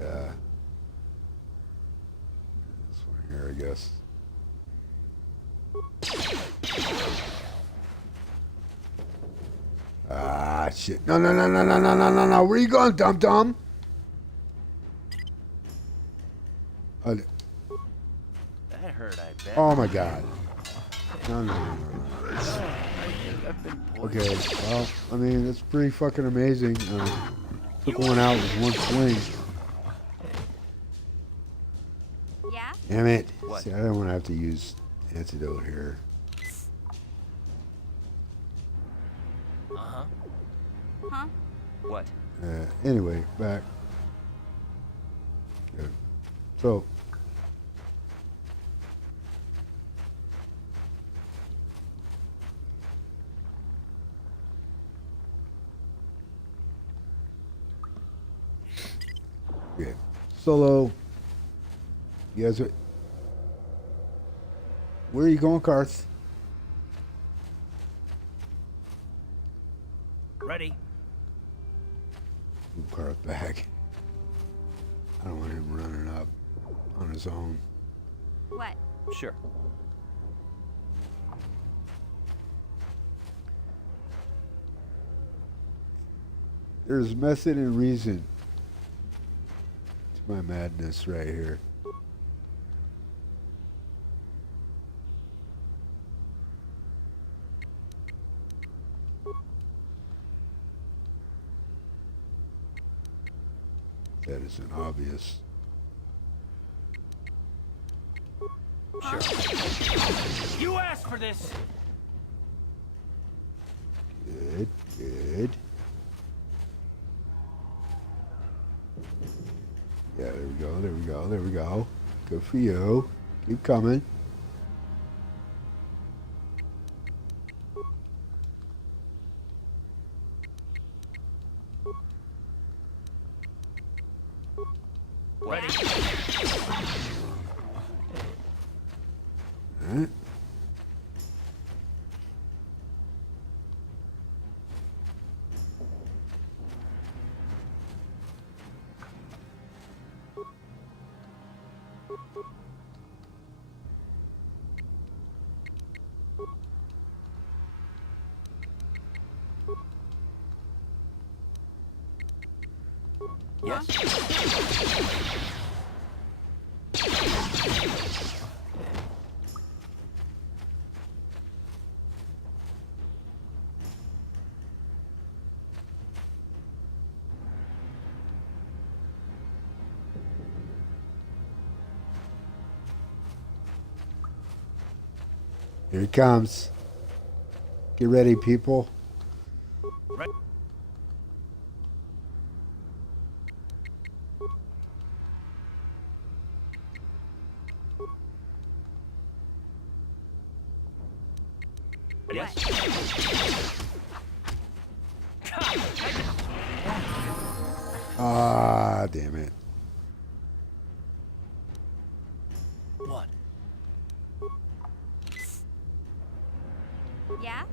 this one here, I guess. Ah, shit. No. Where you going, dum-dum? That hurt, I bet. Oh, my God. No. Okay, well, I mean, it's pretty fucking amazing. Took one out with one swing. Yeah? Damn it. What? See, I don't want to have to use antidote here. Uh-huh. Huh? What? Anyway, back. Okay. So. Okay. Solo. You guys are... Where are you going, Karth? Ready? Move Karth back. I don't want him running up on his own. What? Sure. There's method and reason to my madness right here. That is an obvious. Huh? You asked for this! Good. Yeah, there we go. Good for you. Keep coming. Ready? Alright. Here he comes. Get ready, people. Right. Ah, damn it. What? Yeah?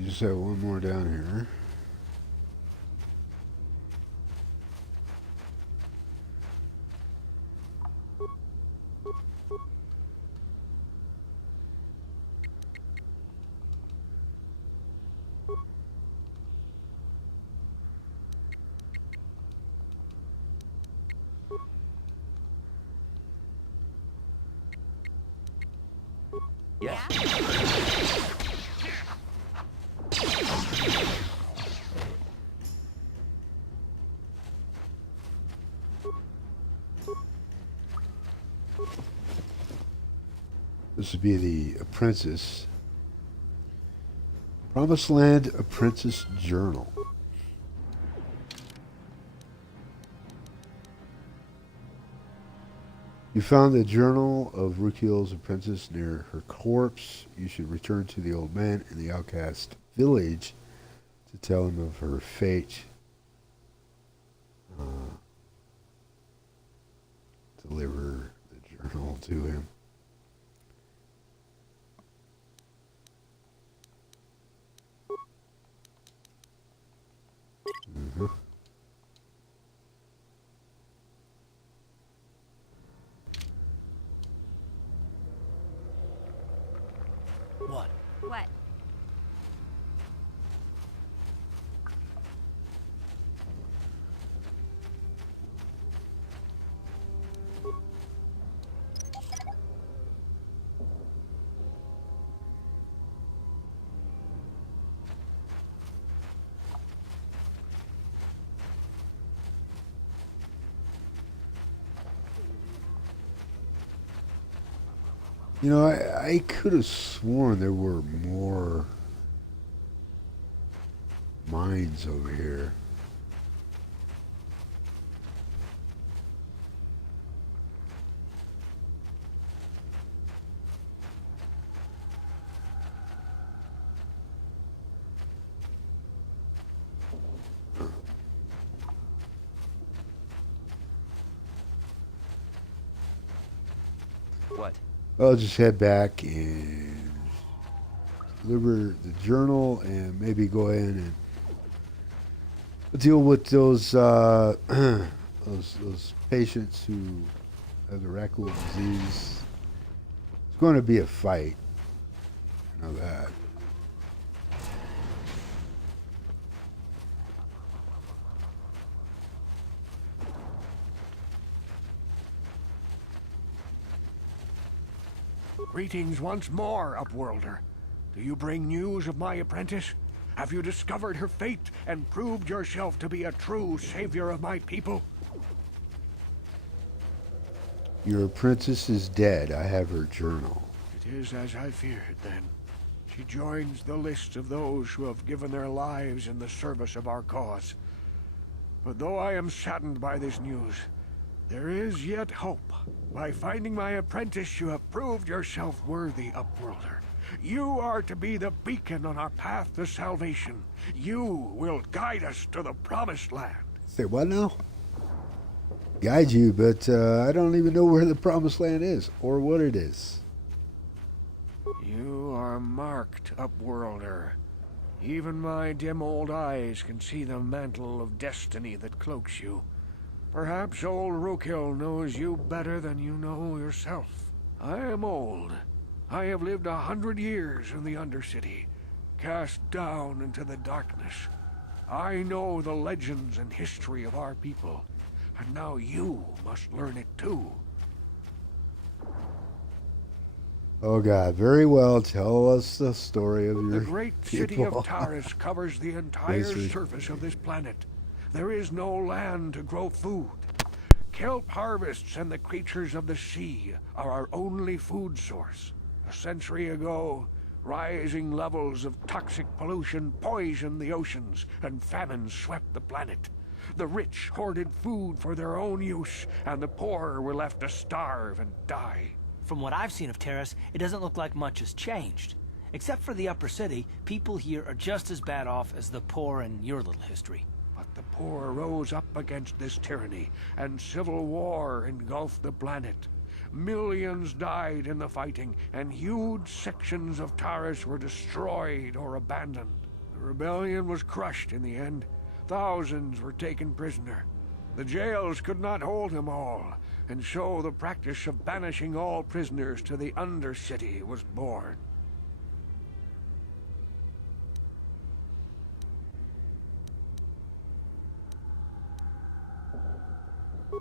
we just have one more down here. Yes? This would be the apprentice. Promised Land Apprentice Journal. You found the journal of Rekkles' apprentice near her corpse. You should return to the old man in the outcast village to tell him of her fate. Deliver the journal to him. Mm-hmm. What? What? You know, I could have sworn there were more mines over here. What? I'll just head back and deliver the journal and maybe go in and deal with those those patients who have the Rekkles disease. It's going to be a fight. I know that. Greetings once more, Upworlder. Do you bring news of my apprentice? Have you discovered her fate and proved yourself to be a true savior of my people? Your apprentice is dead. I have her journal. It is as I feared, then. She joins the list of those who have given their lives in the service of our cause. But though I am saddened by this news, there is yet hope. By finding my apprentice, you have proved yourself worthy, Upworlder. You are to be the beacon on our path to salvation. You will guide us to the Promised Land. Say what now? Guide you, but I don't even know where the Promised Land is or what it is. You are marked, Upworlder. Even my dim old eyes can see the mantle of destiny that cloaks you. Perhaps old Rekkles knows you better than you know yourself. I am old. I have lived 100 years in the Undercity, cast down into the darkness. I know the legends and history of our people, and now you must learn it too. Oh God, very well. Tell us the story of your The great city of Taris covers the entire surface of this planet. There is no land to grow food. Kelp harvests and the creatures of the sea are our only food source. A century ago, rising levels of toxic pollution poisoned the oceans, and famine swept the planet. The rich hoarded food for their own use, and the poor were left to starve and die. From what I've seen of Taris, it doesn't look like much has changed. Except for the upper city, people here are just as bad off as the poor in your little history. Poor rose up against this tyranny, and civil war engulfed the planet. Millions died in the fighting, and huge sections of Taris were destroyed or abandoned. rebellion was crushed in the end. Thousands were taken prisoner. The jails could not hold them all, and so the practice of banishing all prisoners to the Undercity was born.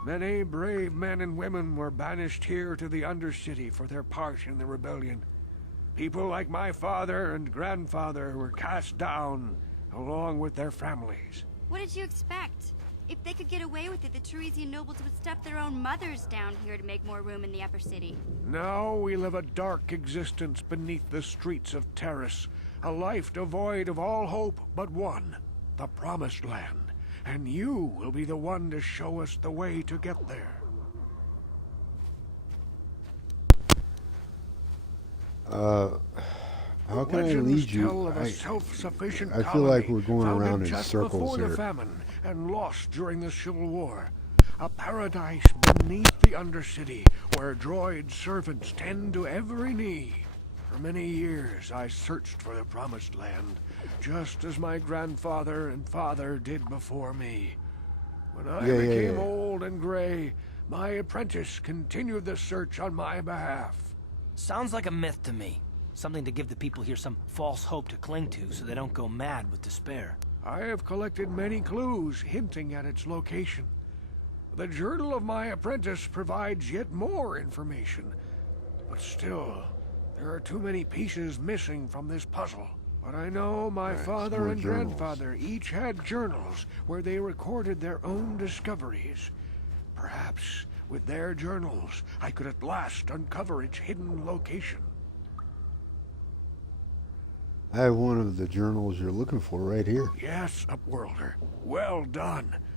Many brave men and women were banished here to the Undercity for their part in the rebellion. People like my father and grandfather were cast down, along with their families. What did you expect? If they could get away with it, the Teresian nobles would stuff their own mothers down here to make more room in the upper city. Now we live a dark existence beneath the streets of Taris, a life devoid of all hope but one, the Promised Land. And you will be the one to show us the way to get there. How can I lead you? I feel like we're going around in circles here. The here. famine and lost during the Civil War. A paradise beneath the Undercity, where droid servants tend to every need. For many years, I searched for the Promised Land, just as my grandfather and father did before me. When I became old and gray, my apprentice continued the search on my behalf. Sounds like a myth to me. Something to give the people here some false hope to cling to so they don't go mad with despair. I have collected many clues hinting at its location. The journal of my apprentice provides yet more information. But still, there are too many pieces missing from this puzzle. But I know my father and grandfather each had journals where they recorded their own discoveries. Perhaps with their journals, I could at last uncover its hidden location. I have one of the journals you're looking for right here. Yes, Upworlder. Well done.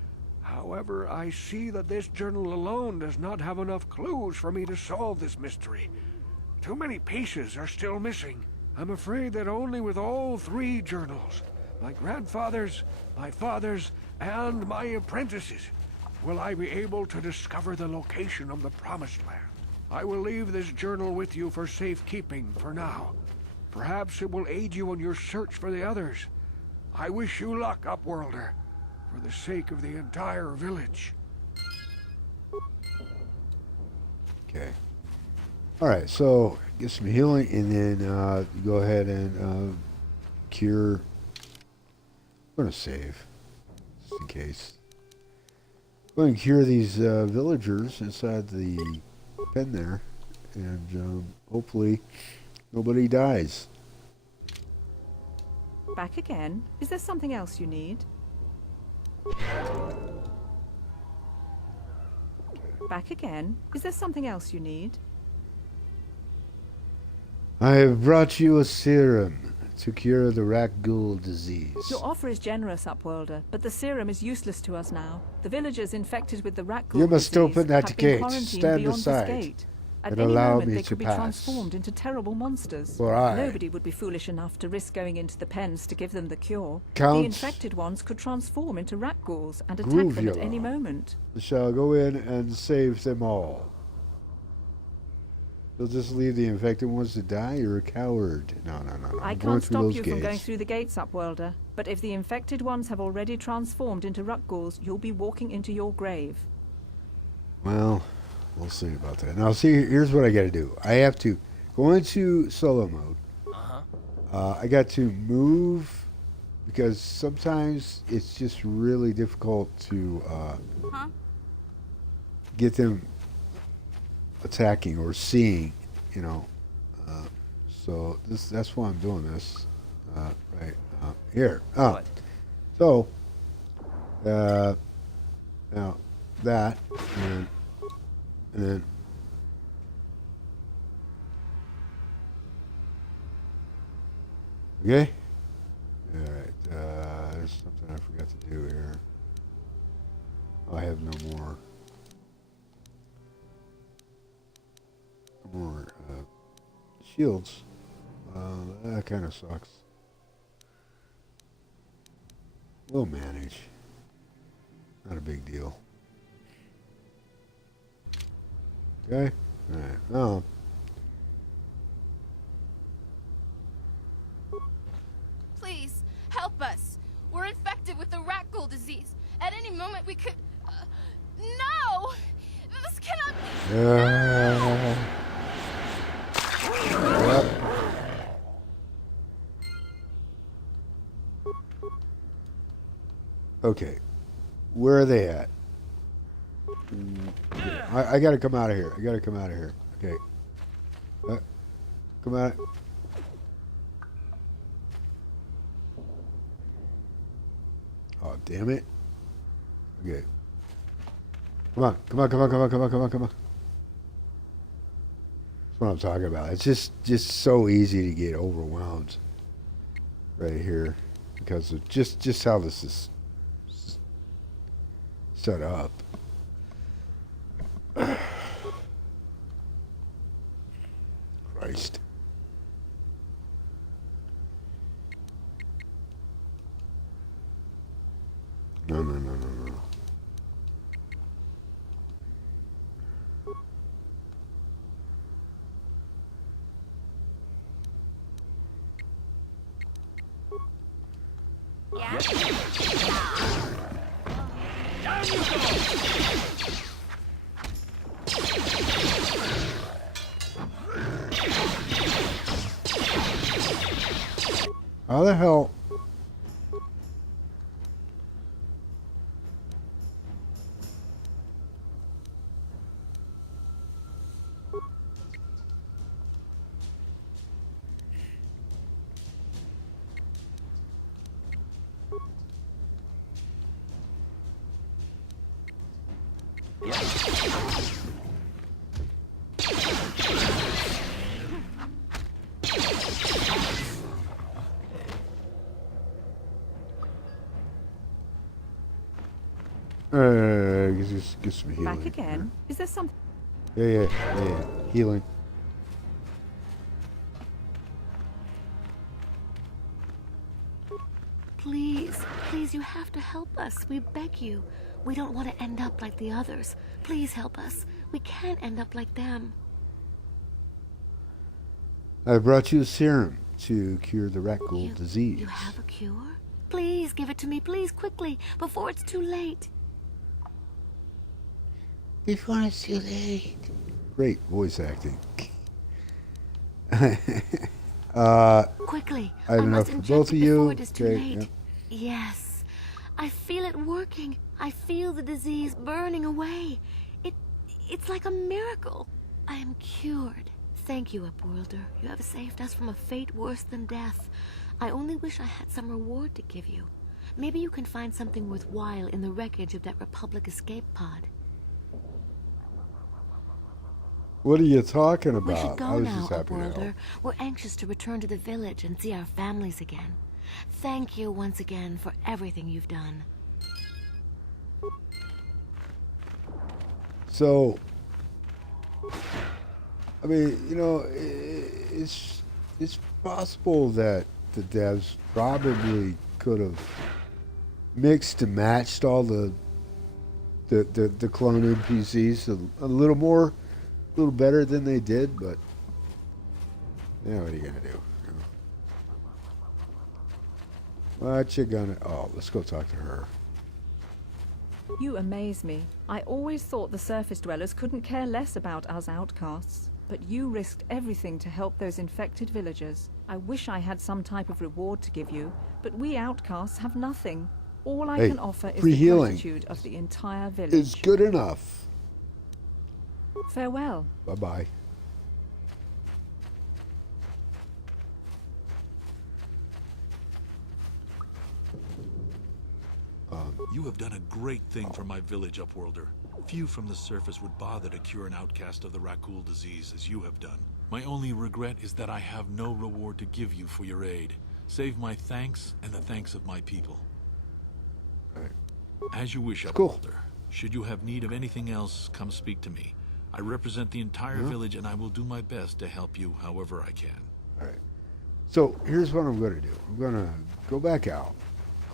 However, I see that this journal alone does not have enough clues for me to solve this mystery. Too many pieces are still missing. I'm afraid that only with all three journals, my grandfather's, my father's, and my apprentice's, will I be able to discover the location of the Promised Land. I will leave this journal with you for safekeeping for now. Perhaps it will aid you in your search for the others. I wish you luck, Upworlder, for the sake of the entire village. Okay. Alright, so get some healing and then go ahead and cure. I'm going to save, just in case. Go ahead and cure these villagers inside the pen there, and hopefully nobody dies. Back again? Is there something else you need? Back again? Is there something else you need? I have brought you a serum to cure the Rekkles disease. Your offer is generous, Upworlder, but the serum is useless to us now. The villagers infected with the Rekkles You must disease open that have been gate. quarantined Stand beyond aside this gate. At and any allow moment, me they to could be pass. transformed into terrible monsters. For I, Nobody would be foolish enough to risk going into the pens to give them the cure. Count The infected ones could transform into Rekkles and attack them at any moment. shall go in and save them all. You'll just leave the infected ones to die? You're a coward. No. I can't stop you from going through the gates, Upworlder, but if the infected ones have already transformed into Rekkles, you'll be walking into your grave. Well, we'll see about that. Now, see, here's what I got to do. I have to go into solo mode. I got to move because sometimes it's just really difficult to get them attacking or seeing, you know. So that's why I'm doing this right here. So now that and then okay. All right. There's something I forgot to do here. I have no more. Shields. That kind of sucks. We'll manage. Not a big deal. Okay? Alright. Please, help us. moment we could... no! This cannot be... Okay. Where are they at? Okay. I gotta come out of here. I gotta come out of here. Okay. Come out. Oh, damn it. Okay. Come on. Come on, come on, come on, come on, come on, come on. That's what I'm talking about. It's just so easy to get overwhelmed right here because of just how this is set up. Christ. No. Yes. How the hell? Get some healing. Back again? Is there some... Yeah. Healing. Please, you have to help us. We beg you. We don't want to end up like the others. Please help us. We can't end up like them. I brought you a serum to cure the Rekkles disease. You have a cure? Please give it to me, please, quickly, before it's too late. Before it's too late. Great voice acting. Quickly, I have enough for both of you. It is too late. Yeah. Yes, I feel it working. I feel the disease burning away. It's like a miracle. I am cured. Thank you, Upworlder. You have saved us from a fate worse than death. I only wish I had some reward to give you. Maybe you can find something worthwhile in the wreckage of that Republic escape pod. What are you talking about? We should go now, happy Upworlder. We're anxious to return to the village and see our families again. Thank you once again for everything you've done. So, I mean, you know, it's possible that the devs probably could have mixed and matched all the clone NPCs a little more, a little better than they did, but yeah, what are you gonna do? What you gonna? Oh, let's go talk to her. You amaze me. I always thought the surface dwellers couldn't care less about us outcasts. But you risked everything to help those infected villagers. I wish I had some type of reward to give you, but we outcasts have nothing. All I can offer is the gratitude of the entire village. It's good enough. Farewell. Bye-bye. You have done a great thing for my village, Upworlder. Few from the surface would bother to cure an outcast of the Raccoon disease as you have done. My only regret is that I have no reward to give you for your aid. Save my thanks and the thanks of my people. As you wish, Upworlder. Should you have need of anything else, come speak to me. I represent the entire village and I will do my best to help you however I can. Alright. So, here's what I'm going to do. I'm going to go back out,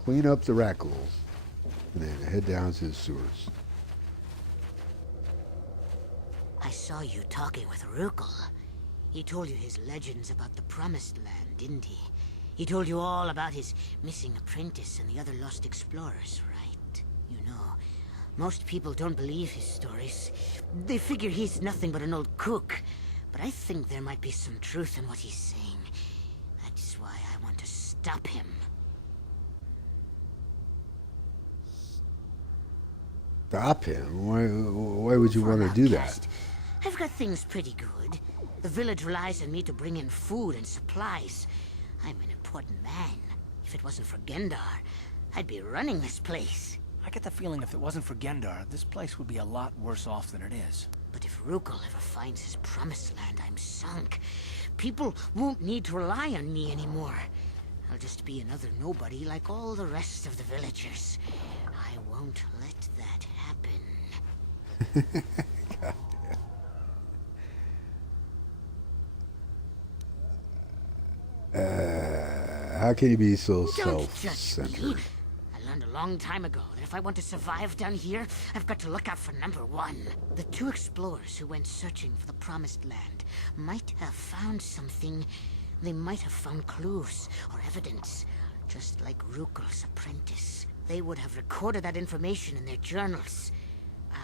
clean up the Rekkles, and then head down to the sewers. I saw you talking with Rekkles. He told you his legends about the Promised Land, didn't he? He told you all about his missing apprentice and the other lost explorers, right? You know, Most people don't believe his stories. They figure he's nothing but an old cook. But I think there might be some truth in what he's saying. That's why I want to stop him. Stop him? Why would you want to do that? I've got things pretty good. The village relies on me to bring in food and supplies. I'm an important man. If it wasn't for Gendar, I'd be running this place. I get the feeling if it wasn't for Gendar, this place would be a lot worse off than it is. But if Rekkles ever finds his promised land, I'm sunk. People won't need to rely on me anymore. I'll just be another nobody like all the rest of the villagers. I won't let that happen. How can you be so Don't judge self-centered? me. I learned a long time ago that if I want to survive down here, I've got to look out for number one. The two explorers who went searching for the Promised Land might have found something. They might have found clues or evidence, just like Rekkles' apprentice. They would have recorded that information in their journals.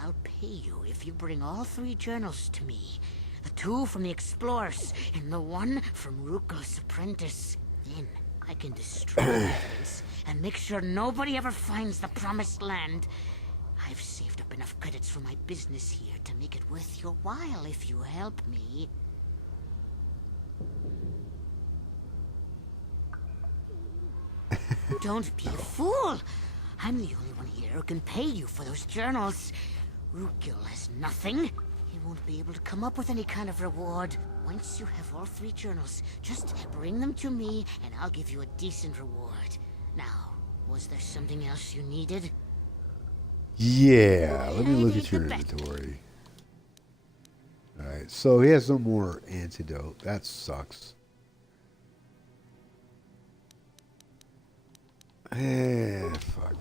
I'll pay you if you bring all three journals to me. The two from the explorers and the one from Rekkles' apprentice. Then I can destroy the evidence and make sure nobody ever finds the Promised Land. I've saved up enough credits for my business here to make it worth your while if you help me. Don't be a fool! I'm the only one here who can pay you for those journals. Rekkles has nothing. He won't be able to come up with any kind of reward. Once you have all three journals, just bring them to me and I'll give you a decent reward. Now, was there something else you needed? Yeah, let me look at your inventory. Alright, so he has no more antidote. That sucks. Fuck.